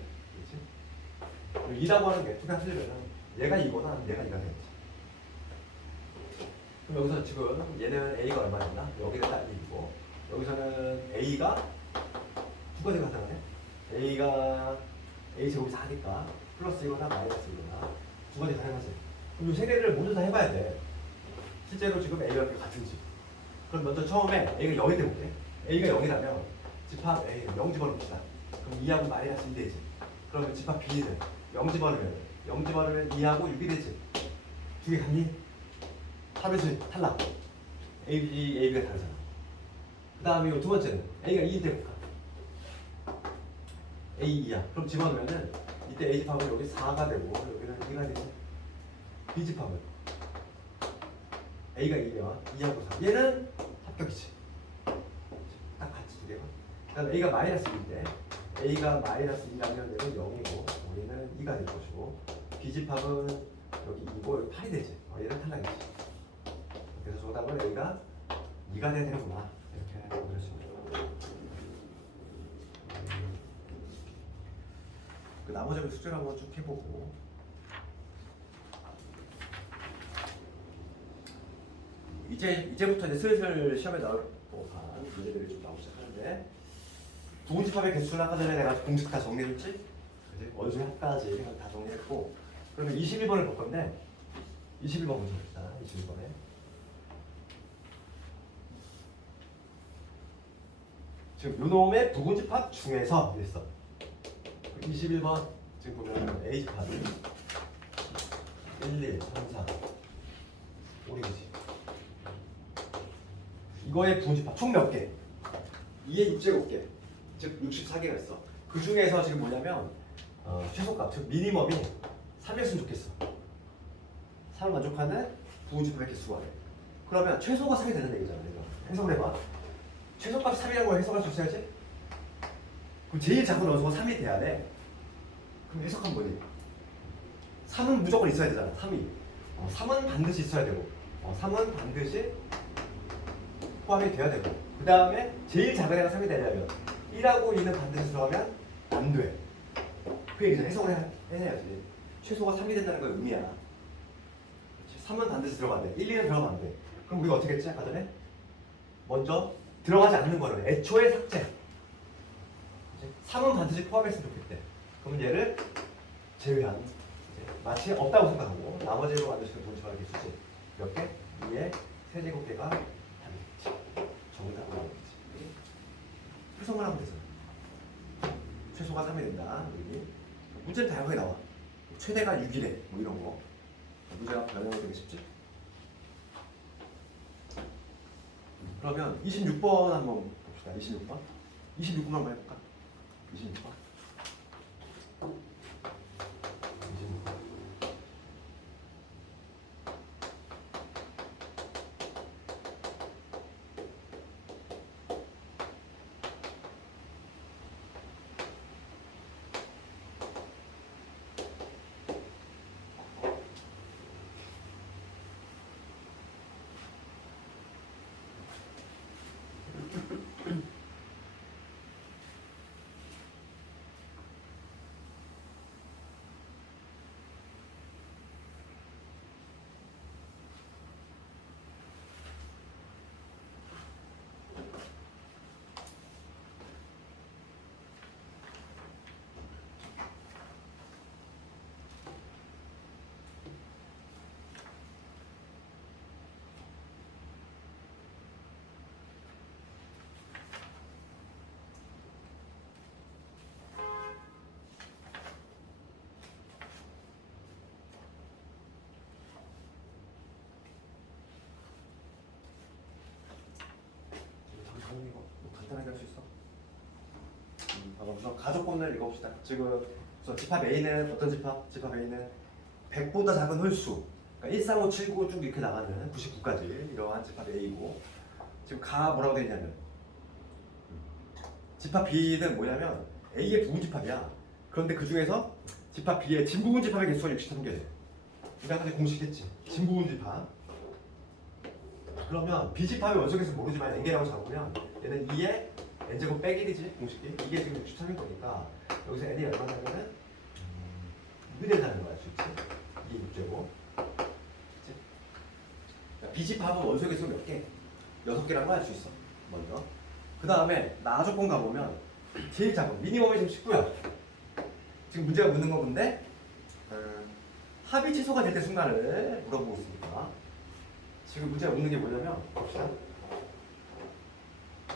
그렇지? 2라고 하는 게 두 개가 틀리면은 얘가 2거나 아니면 얘가 2가 되겠지. 그럼 여기서 지금 얘는 A가 얼마였나? 여기는 딱 1이고 여기서는 A가 두 가지가 나타나네. A가 A 제곱이 4니까 플러스 1거나 마이너스 1거나 두 가지 가능하지. 그럼 이 세 개를 모두 다 해봐야 돼. 실제로 지금 A와 B가 같은지. 그럼 먼저 처음에 A가 0이 되볼게. A가 0이라면 집합 A 0 집어넣읍시다. 그럼 2하고 마이너스 1 되지. 그러면 집합 B는 0 집어넣으면 2하고 6이 되지. 두 개 같니? 합의수 탈락. A, B, A, B가 다르잖아. 그 다음에 두 번째는 A가 2 되볼까? A 2야. 그럼 집어넣으면은 이때 A 집합은 여기 4가 되고 여기는 2가 되지. B 집합은 A가 2면 2하고 4. 얘는 합격이지. 딱 같이 두 개가. 그다음 A가 마이너스 2인데 A가 마이너스 2라면 얘는 0이고 우리는 2가 될 것이고 B 집합은 여기 2고 여기 8이 되지. 얘는 탈락이지. 그래서 정답은 A가 2가 돼야 되는구나. 이렇게 보실 수 있죠. 그 나머지 숙제를 한번 쭉 해보고 이제부터 이제 슬슬 시험에 나올 법한 문제들이 좀 나오기 시작하는데 두분 집합의 개수는 아까 전에 내가 공식 다 정리했지? 그지? 원소의 합까지 다 정리했고 그러면 21번을 볼 건데 21번 문제 봅시다. 21번에 지금 요놈의 부분집합 중에서 이랬어. 21번 지금 보면 A 집합이 1, 2, 3, 4, 5, 6이지. 이거의 부분집합 총 몇 개? 2의 6제곱개, 즉 64개가 있어. 그 중에서 지금 뭐냐면 최소값, 즉 미니멈이 3이었으면 좋겠어. 3을 만족하는 부분집합의 개수가 돼. 그러면 최소가 3이 되는 얘기잖아. 내가 해석을 해봐. 최소값 3이라고 해석할 수 있어야지. 그럼 제일 작은 원소가 3이 돼야 돼. 그럼 해석하면 뭐니? 3은 무조건 있어야 되잖아. 3이. 3은 반드시 있어야 되고 3은 반드시 포함이 돼야 되고 그 다음에 제일 작은 애가 3이 되려면 1하고 2는 반드시 들어가면 안 돼. 그 얘기죠. 해석을 해야지. 최소가 3이 된다는 건 의미야. 3은 반드시 들어가야 돼. 1, 2는 들어가면 안 돼. 그럼 우리가 어떻게 했지? 아까 전에? 먼저 들어가지 않는 거는 애초에 삭제. 3은 반드시 포함했으면 좋겠대. 그럼 얘를 제외한 마치 없다고 생각하고 나머지로 만드시는 분집합의 개수지. 몇 개? 2의 세제곱개가 다르겠지. 정답 나오겠지. 해석만 하면 되잖아. 최소가 3이 된다. 여기 문제는 다양하게 나와. 최대가 6이래. 뭐 이런 거. 문제가 변형이 되게 쉽지. 그러면 26번 한번 봅시다. 26번. 26번 한번 해볼까? 26번. 26번. 조건을 읽어봅시다. 지금 저 집합 A는 어떤 집합? 집합 A는 100보다 작은 홀수, 그러니까 1, 3, 5, 7, 9 쭉 이렇게 나가는 99까지 이러한 집합 A고, 지금 가 뭐라고 되어 있냐면 집합 B는 뭐냐면 A의 부분집합이야. 그런데 그 중에서 집합 B의 진부분집합의 개수가 63개. 우리 아까 공식했지. 진부분집합. 그러면 B집합의 원소개수 모르지만 N개라고 잡으면 얘는 2에 N제곱 빼기 1이지 공식이. 이게 지금 63인 거니까 여기서 N이 얼마냐면은 6이 된다는 거야. 그렇지? 이게 6제곱. 그치? B집합은 원소개수 몇 개? 6개라는 걸 알 수 있어. 먼저. 그 다음에 나 조건 가보면 제일 작은 미니멈이 지금 19야. 지금 문제가 묻는 거 본데 합이 취소가 될 때 순간을 물어보고 있으니까 지금 문제가 묻는 게 뭐냐면 봅시다.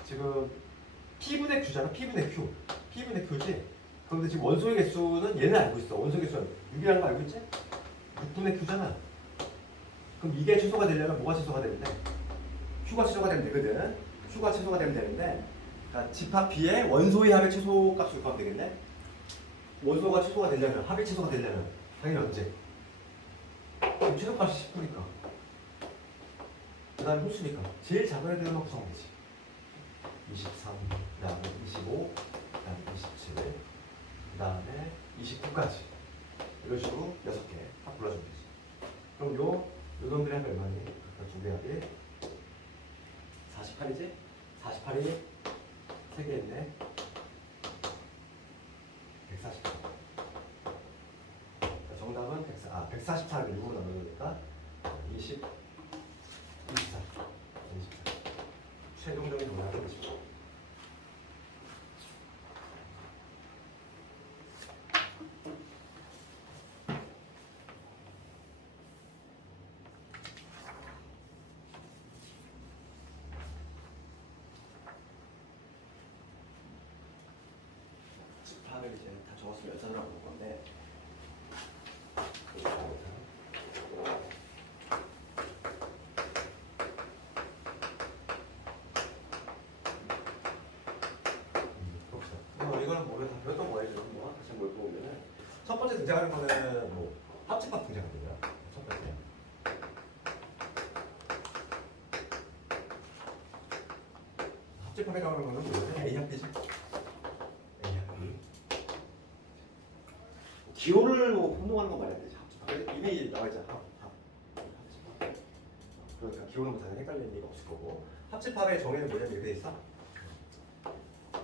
지금 P분의 Q잖아. P분의 Q. P분의 Q지. 그런데 지금 원소의 개수는 얘는 알고 있어. 원소의 개수는 6이라는 거 알고 있지? 6분의 Q잖아. 그럼 이게 취소가 되려면 뭐가 취소가 되는데? Q가 취소가 되면 되거든. Q가 취소가 되면 되는데, 그러니까 집합 B의 원소의 합의 최소 값을 구하면 되겠네. 원소가 취소가 되려면, 합의 취소가 되려면 당연히 언제? 지금 최소값이 10%니까. 그 다음에 홀수니까 제일 작은 애들만 구성하면 되지. 23, 그 다음에 25, 그 다음에 27, 그 다음에 29까지 이런 식으로 6개 다 불러주면 되지. 그럼 요 놈들이 합이 얼마니? 그러니까 두 개 합이 48이지? 48이 3개 있네. 148. 정답은 144를 6으로 나누니까 20, 24. 24. 최종적인 정답은 24. 집합을 이제 다 적었으면 연산을 하고 볼 건데 이거는 뭐 우리가 다 배웠던 거예요. 뭐 다시 한번 보면은 첫 번째 등장하는 거는 뭐 합집합 등장합니다. 첫 번째. 합집합이라고 하는 거는 뭐예요? A 합이지. 기호를 뭐 혼동하는 건 말이야. 합집합. 이미 나와 있잖아. 합집합. 그러니까 기호는 뭐 당연히 헷갈리는 리가 없을 거고. 합집합의 정의는 뭐냐면 이렇게 돼 있어.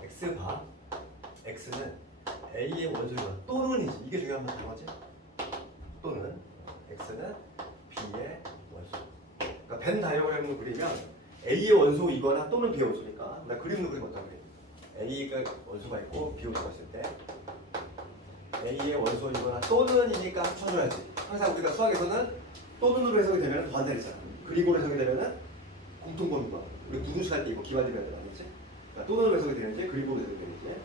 X바 X는 A의 원소이거나 또는이지. 이게 중요한 단어지. 또는 X는 B의 원소. 그러니까 벤 다이어그램으로 그리면 A의 원소이거나 또는 B의 원소니까 나 그림으로 그리면 어떤 게 A가 원소가 있고 B 원소가 있을 때 A의 원소이거나 또는이니까 합쳐줘야지. 항상 우리가 수학에서는 또는으로 해석이 되면 반대잖아. 그리고로 해석이 되면은 공통번호가 우리 부등식할 때 이거 기반대면 되겠지. 그러니까 또는으로 해석이 되는지 그리고로 해석이 되는지 이렇게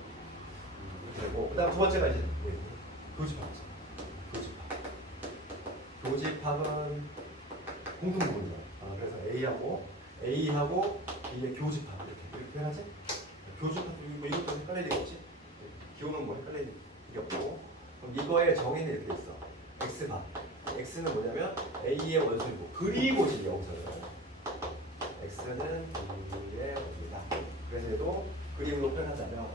되고, 그다음 두 번째가 이제 교집합이죠. 교집합은 공통부분이야. 그래서 A하고 B의 교집합 이렇게 해야지. 교집합 뭐 이것도 헷갈릴 리가 없지. 기호는 뭐 헷갈릴 게 없고. 그럼 이거의 정의는 이렇게 있어. X밥. X는 뭐냐면 A의 원소이고 그리고지 여기서는 X는 B의 원소이다. 그래서 얘도 그림으로 표현하자면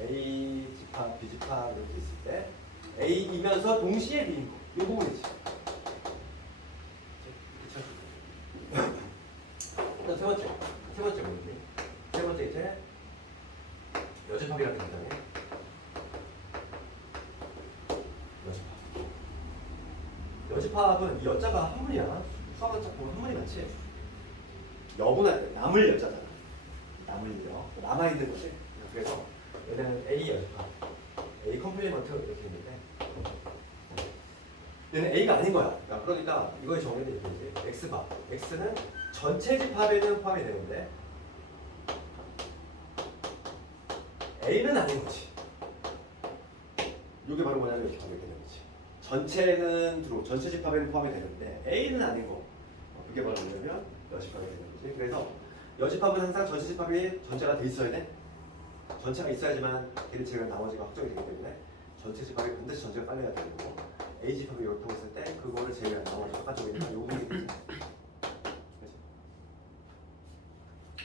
A 집합, B 집합 이렇게 있을 때 A이면서 동시에 B인 거. 이 부분이지. 일단 세 번째 뭐니? 세 번째 이제 여집합이라는 게 있잖아요. 여집합은 이 여자가 한문이야. 수학은 딱 보면 한문이 맞지? 여분할 때 남을 여자잖아. 남을 여. 남아있는 거지. 그래서 얘는 A 여집합. A 컴플리먼트 이렇게 있는데 얘는 A가 아닌 거야. 그러니까 이거의 정의는 이렇게 X밥. X는 전체 집합에는 포함이 되는데 A는 아닌 거지. 이게 바로 뭐냐면 이렇게 가게 되는 거지. 전체 집합에는 포함이 되는데 A는 아닌 거. 그게 바로 뭐냐면 여집합이 되는 거지. 그래서 여집합은 항상 전체 집합이 전체가 돼 있어야 돼. 전체가 있어야지만 대립체가 나머지가 확정이 되기 때문에 전체 집합이 반드시 전체가 깔려야 되고 A 집합이 이렇다고 했을 때 그거를 제외한 나머지 바깥쪽이니까 요 부분이 되지.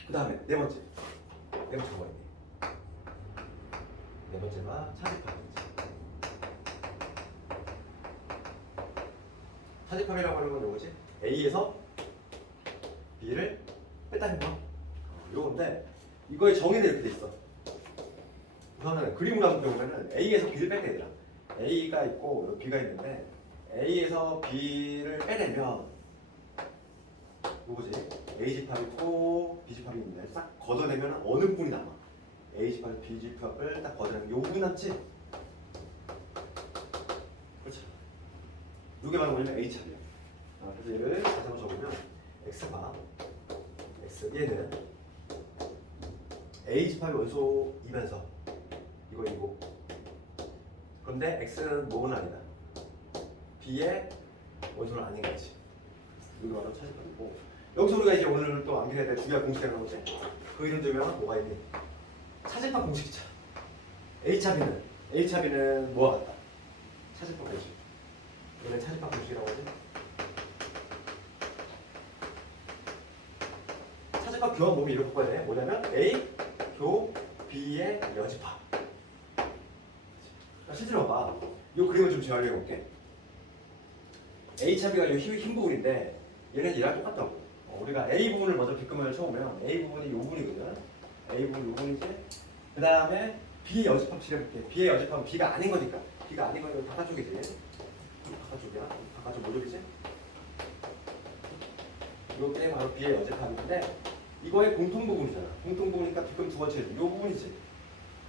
그 다음에 네 번째가 뭐가 있니? 네 번째가 차집합이지. 차집합이라고 하는 건 요거지. A에서 B를 뺐다는 거. 요건데 이거의 정의는 이렇게 돼 있어. 우선은 그림으로 한번 보면은 A에서 B를 뺄 때 얘들아. A가 있고 B가 있는데 A에서 B를 빼내면 요거지. A 집합이 있고 B 집합이 있는데 싹 걷어내면 어느 분이 남아? A 집합, B 집합을 딱 걷어내면 요 부분 남지? 그렇죠. 요게 바로 뭐냐면 A 차례야. 그래서 얘를 다시 한번 적으면 X가 X 얘는 A 집합의 원소이면서 이거 그런데 X는 뭐는 아니다. B의 원소는 아닌 거지. 이게 바로 차집합이고 여기서 우리가 이제 오늘 또 암기해야 될 중요한 공식이 나오지. 그 이름 들면 뭐가 있니? 차집합 공식이죠. A차비는 뭐와 같다? 차집합 공식. 이거는 차집합 공식이라고 하지. 차집합 교환 몸이 이렇게 바꿔야 돼. 뭐냐면 A 교 B의 여집합. 실제로 봐봐. 이 그림을 좀 재활용해 볼게. A차비가 이 흰 부분인데 얘는 얘랑 똑같다고. 우리가 A 부분을 먼저 빗금을 쳐오면 A 부분이 이 부분이거든. A 부분 이 부분이지. 그 다음에 B 여집합 칠해볼게. B의 여집합은 B가 아닌 거니까. B가 아닌 거니까 바깥쪽이지. 바깥쪽이야. 바깥쪽 뭐쪽이지? 이게 바로 B의 여집합인데 이거의 공통 부분이잖아. 공통 부분이니까 빗금 두 번째 이 부분이지.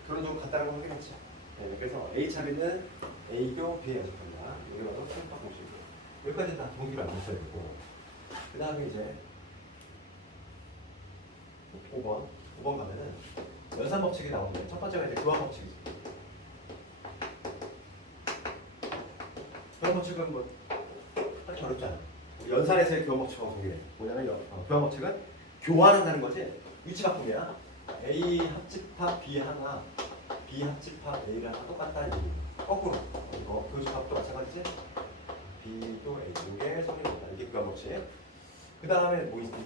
결론적으로 같다는 걸 확인했지. 네, 그래서 A차비는 A교 B의 여집합이다. 여기 바로 차집합 공식이고 여기까지 다 동기를 안 써야 되고 그 다음에 이제 5번 가면은 연산 법칙이 나오는데 첫 번째가 이제 교환 법칙이지. 교환 법칙은 뭐 딱히 어렵지 않아. 우리 연산에서의 교환 법칙하고 동일해. 뭐냐면 교환 법칙은 교환한다는 거지. 위치 바꿈이야. A 합집합 B 하나, B 합집합 A를 하나 똑같다. 거꾸로 이거 교집합도 마찬가지지. B도 A 쪽에 성립된다. 이게 교환 법칙. 그 다음에 뭐 있니?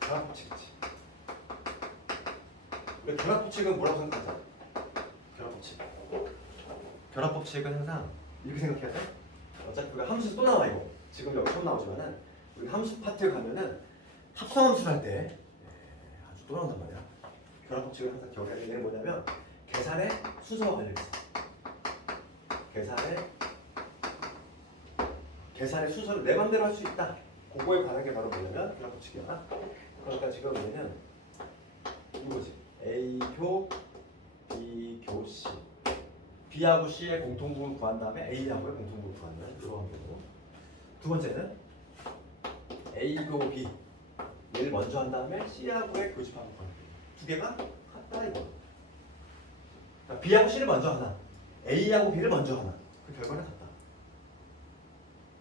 결합 법칙이지. 우리 결합 법칙은 뭐라고 생각하자? 결합 법칙. 결합 법칙은 항상 이렇게 생각해야 돼. 어차피 우리가 함수 또 나와 이거. 지금 여기 처음 나오지만은 우리 함수 파트에 가면은 합성함수를 할 때 아주 또 나온단 말이야. 결합 법칙을 항상 기억해야 돼. 얘는 뭐냐면 계산의 순서가 걸려 있어. 계산의 순서를 내 맘대로 할 수 있다. 그거에 관한 게 바로 뭐냐면 결합 법칙이야. 그러니까 지금 얘는 이거지. A교 B교 C B하고 C의 공통부분 구한 다음에 A하고의 공통부분 구하는 이런 거고 두 번째는 A교 B 얘를 먼저 한 다음에 C하고의 교집합을 구하는 두 개가 같다 이거. 그러니까 B하고 C를 먼저 하나 A하고 B를 먼저 하나 그 결과는 같다.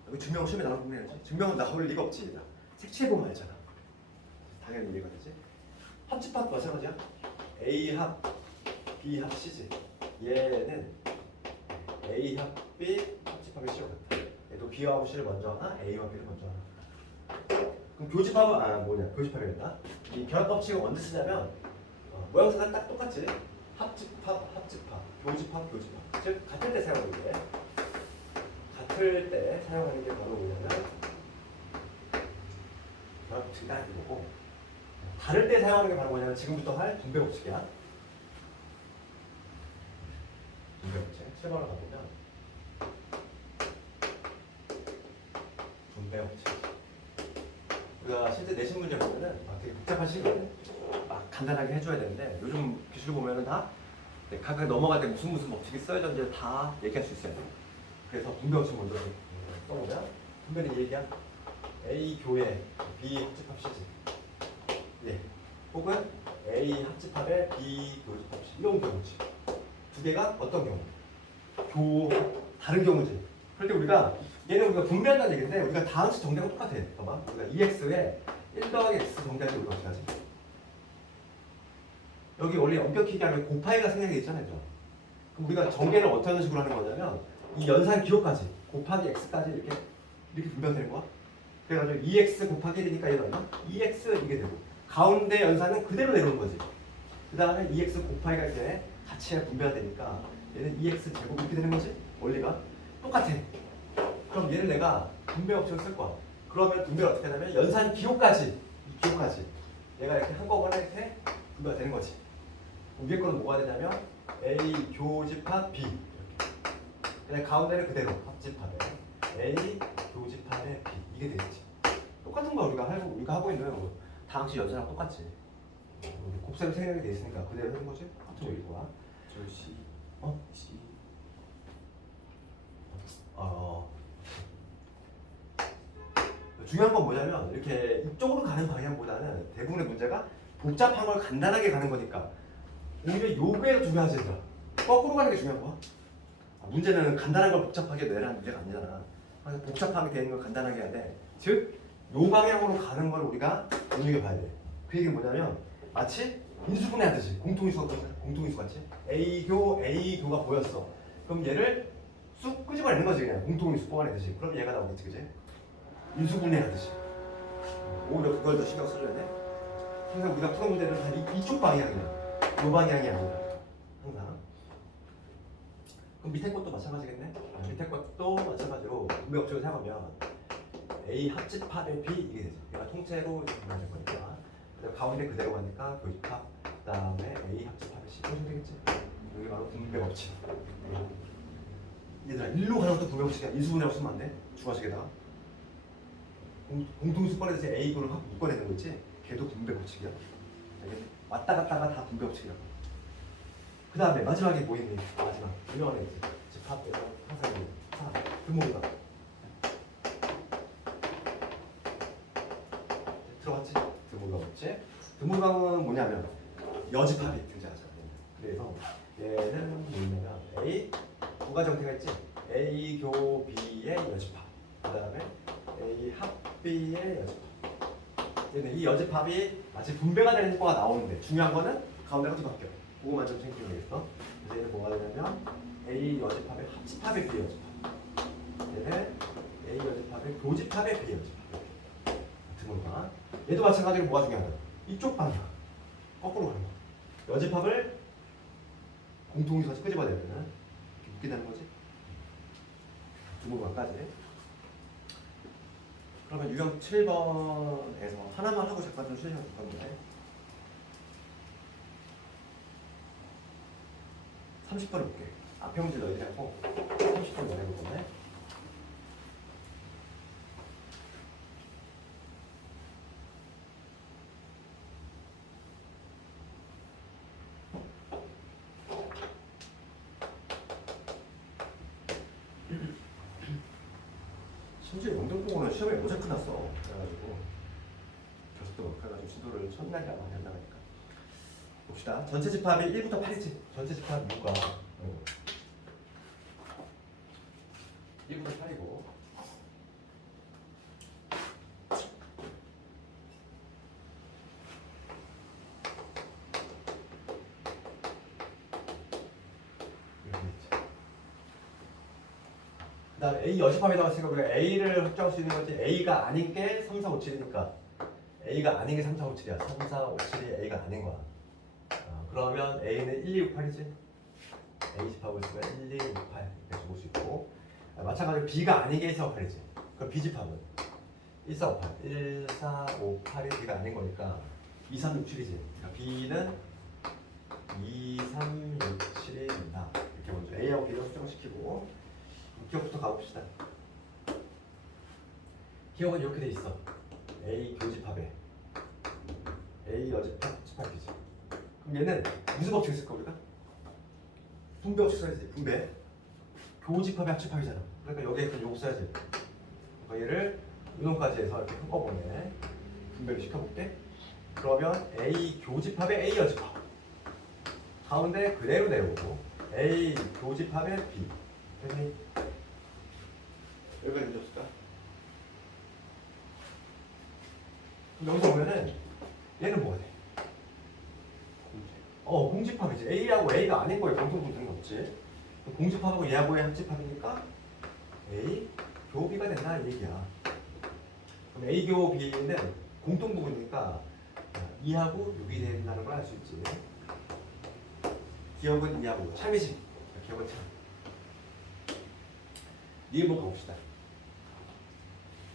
이거 증명을 시험에 나올 분명해야지. 증명은 나올 리가 없지. 색칠해보면 알잖아. 당연히 이해가 되지. 합집합 마찬가지야. A 합 B 합 C지. 얘는 A 합 B 합집합이 C와 같다. 얘도 B하고 C를 먼저 하나 A와 B를 먼저 하나. 그럼 교집합은 교집합이 된다. 이 결합 법칙은 언제 쓰냐면 모양새가 딱 똑같지. 합집합 교집합 즉 같을 때 사용하는 게 같을 때 사용하는 게 바로 뭐냐면 결합 법칙이 딱 이거고 다를 때 사용하는 게 바로 뭐냐면 지금부터 할 분배 법칙이야. 분배 법칙 7번을 가보면 분배 법칙 우리가 실제 내신 문제 보면은 되게 복잡한 시간에 막 간단하게 해줘야 되는데 요즘 기술 보면은 다 각각 넘어갈 때 무슨 법칙이 써야되는지 다 얘기할 수 있어요. 그래서 분배 법칙 먼저 써보면 분배는 이 얘기야. A 교에 B 합집합 C지. 예. 혹은 A 합집합에 B 교집합 C 이런 경우지. 두 개가 어떤 경우? 다른 경우지. 그런데 우리가 얘는 우리가 분배한다는 얘기인데 우리가 다 함수 정리가 똑같아. 봐봐. 우리가 EX에 1 더하기 X 정리할 때 우리가 어떻게 하지? 여기 원래 엄격히 얘기하면 곱하기가 생략이 있잖아요. 얘들아. 그럼 우리가 전개를 어떤 식으로 하는 거냐면 이 연산 기호까지 곱하기 x까지 이렇게 분배되는 거야. 그래가지고 2x 곱하기 1이니까 얘는 얼마? 2x 이게 되고 가운데 연산은 그대로 내려오는 거지. 그 다음에 2x 곱하기가 이제 같이 분배가 되니까 얘는 2x 제곱 이렇게 되는 거지. 원리가 똑같아. 그럼 얘를 내가 분배 법칙을 쓸 거야. 그러면 분배를 어떻게 하냐면 연산 기호까지 이 기호까지 얘가 이렇게 한꺼번에 이렇게 분배가 되는 거지. 위에 거는 뭐가 되냐면 A 교집합 B 이렇게. 그냥 가운데는 그대로 합집합에 A 교집합에 B 이게 되겠지. 똑같은 거 우리가 하고 있는 거 다항식 연산랑 똑같지. 곱셈 생략이 돼 있으니까 그대로 하는 거지. 저기 거야. 저 C. C. 중요한 건 뭐냐면 이렇게 이쪽으로 가는 방향보다는 대부분의 문제가 복잡한 걸 간단하게 가는 거니까 오히려 요게 중요하지. 거꾸로 가는 게 중요한 거야. 문제는 간단한 걸 복잡하게 내라는 문제가 아니잖아. 그래서 복잡하게 되는 걸 간단하게 해야 돼. 즉, 요 방향으로 가는 걸 우리가 눈여겨봐야 돼. 그 얘기는 뭐냐면 마치 인수분해 하듯이 공통인수가 보였잖아. 공통인수 같이 A교가 보였어. 그럼 얘를 쑥 끄집어내는 거지. 그냥 공통인수 뽑아내듯이. 그럼 얘가 나오겠지, 그지? 인수분해 하듯이. 오히려 그걸 더 신경 써줘야 돼. 항상 우리가 푸는 문제는 다 이쪽 방향이야. 요 방향이 아니라 항상. 그럼 밑에 것도 마찬가지겠네. 밑에 것도 마찬가지로 분배 법칙을 사용하면 A 합집합의 B 이게 되죠. 얘가 통째로 분배될 거니까. 그래서 가운데 그대로 가니까 교집합, 그다음에 A 합집합의 C 이렇게 되겠지. 여기 바로 분배 법칙. 얘들아 일로 가는 것도 분배 법칙이야. 인수분해라고 쓰면 안 돼. 주어식에다가 공통수 꺼내듯이 A교를 확 묶어내는 거 있지. 걔도 분배 법칙이야. 알겠지? 왔다 갔다가 다 분배 법칙이라고. 그 다음에 마지막에 뭐 있니? 마지막 유명한 애 있지. 집합, 항상 등모가 들어갔지? 등모가 없지? 등모강은 뭐냐면 여집합이 등장하잖아. 그래서 얘는 뭐냐면 A 두 가지 형태가 있지. A 교 B의 여집합. 그 다음에 A 합 B의 여집합. 이 여집합이 마치 분배가 되는 효과가 나오는데 중요한 거는 가운데가 좀 바뀌어. 그거만 좀 챙기면 되겠어. 그래서 얘는 뭐가 되냐면 A 여집합의 합집합의 B 여집합. 얘는 A 여집합의 교집합의 B 여집합. 등호가. 얘도 마찬가지로 뭐가 중요하다. 이쪽 방향. 거꾸로 가는 거. 여집합을 공통인수같이 끄집어내면 이렇게 묶인다는 거지. 등호가까지. 그러면 유형 7번에서 하나만 하고 잠깐 좀 쉬시면 될 겁니다. 30번 볼게. 앞에 문제 너희들이 하고 30번 너네 볼 건데. 심지어 영등포고는 시험에 모자 끝났어. 그래가지고 교습도 그래가지고 지도를 첫날이 많이 안 나가니까. 봅시다. 전체 집합이 1부터 8이지. 전체 집합 이유가 1부터 8이고 그 다음에 A 여집합에다가 지금 우리가 A를 확정할 수 있는 거지. A가 아닌 게 3, 4, 5, 7이니까 A가 아닌 게 3, 4, 5, 7이야. 3, 4, 5, 7이 A가 아닌 거야. 그러면 A는 1, 2, 6, 8이지. A 집합을 쓰면 1, 2, 6, 8 이렇게 볼 수 있고 마찬가지로 B가 아닌 게 1, 4, 5, 8이지. 그럼 B 집합은 1, 4, 5, 8 1, 4, 5, 8이 B가 아닌 거니까 2, 3, 6, 7이지. 그러니까 B는 2, 3, 6, 7이 된다. 이렇게 먼저 A하고 B를 수정시키고 기억부터 가봅시다. 기억은 이렇게 돼 있어. A 교집합에 A 여집합 집합이지. 그럼 얘는 무슨 법칙 쓸까 우리가? 분배 법칙 써야지. 분배. 교집합의 합집합이잖아. 그러니까 여기에 그 요거 써야지. 그러니까 얘를 이놈까지 해서 이렇게 한꺼번에 분배를 시켜볼게. 그러면 A 교집합의 A 여집합. 가운데 그대로 내려오고 A 교집합의 B. 됐니? 여기가 문제 없을까? 그럼 여기서 보면은 얘는 뭐가 돼? 공집합이지. A하고 A가 아닌 거에 공통분모는 없지. 공집합하고 얘하고의 합집합이니까 A 교 B가 된다 이 얘기야. 그럼 A 교 B는 공통부분이니까 2하고 6이 된다는 걸 알 수 있지. 기억은 2하고 참이지. 기억은 참. 니은번 가봅시다.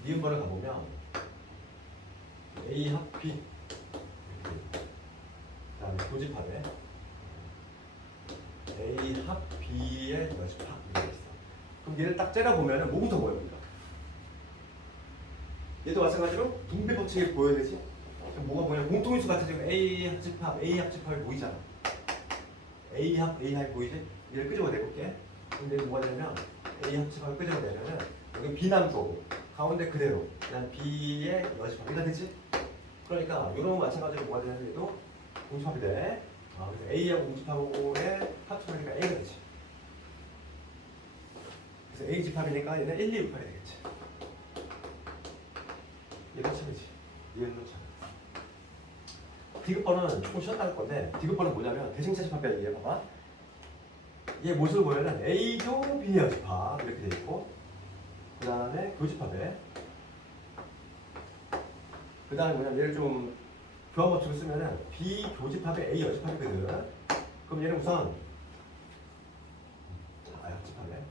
니은번을 가보면 A 합 B 그 다음에 교집합에 A 합 B의 여집합 이렇게 있어. 그럼 얘를 딱 째려보면 뭐부터 보여 우리가? 얘도 마찬가지로 분배 법칙이 보여야 되지. 그럼 뭐가 보냐? 공통인수 같은 지금 A 합집합이 보이잖아. A 합이 보이지? 얘를 끄집어내볼게. 근데 뭐가 되냐면 A 합집합을 끄집어내면은 여기 B남고 가운데 그대로 그냥 B의 여집합이가 되지? 그러니까 이런 거 마찬가지로 뭐가 되냐면 얘도 공집합이 돼. 그래서 A하고 공집합의 합집합이니까 A가 되지. 그래서 A 집합이니까 얘는 1, 2, 6, 8이 되겠지. 얘가 참이지. 얘는 참. 디귿번은 조금 쉬었다 할 건데 디귿번은 뭐냐면 대칭차 집합이야. 얘 봐봐. 얘 모습을 보면은 A교 B의 여집합 이렇게 돼 있고 그 다음에 교집합에 그 다음에 뭐냐면 얘를 좀 교환 법칙을 쓰면은 B 교집합에 A 여집합이거든. 그럼 얘는 우선 여집합에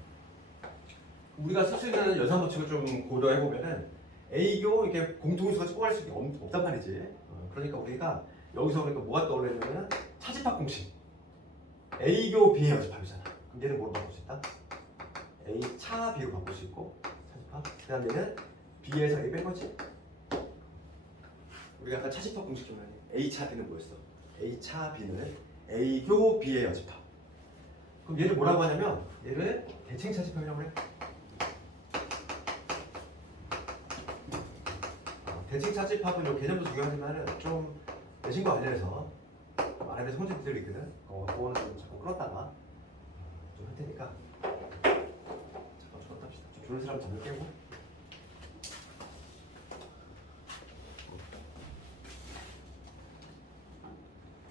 우리가 쓸 수 있는 연산 법칙을 좀 고려해 보면은 A교 이렇게 공통인수가 찍어갈 수 없단 말이지. 그러니까 우리가 여기서 그러니까 뭐가 떠오르냐면 차집합 공식. A교 B의 여집합이잖아. 그럼 얘는 뭐로 바꿀 수 있다? A 차 B로 바꿀 수 있고 차집합. 그다음 얘는 B에서 A 뺀 거지. 우리가 아까 차집합 공식 좀 하니 A 차 B는 뭐였어? A 차 B는 A교 B의 여집합. 그럼 얘를 뭐라고 하냐면 얘를 대칭 차집합이라고 그래. 대칭 차집합은 요 개념도 중요하지만은 좀 내신과 관련해서 말하면서 혼자들이 있거든. 그거는 좀 자꾸 끌었다가 좀 할 테니까 잠깐 졸었다 합시다. 좀 졸은 사람 잠을 깨고.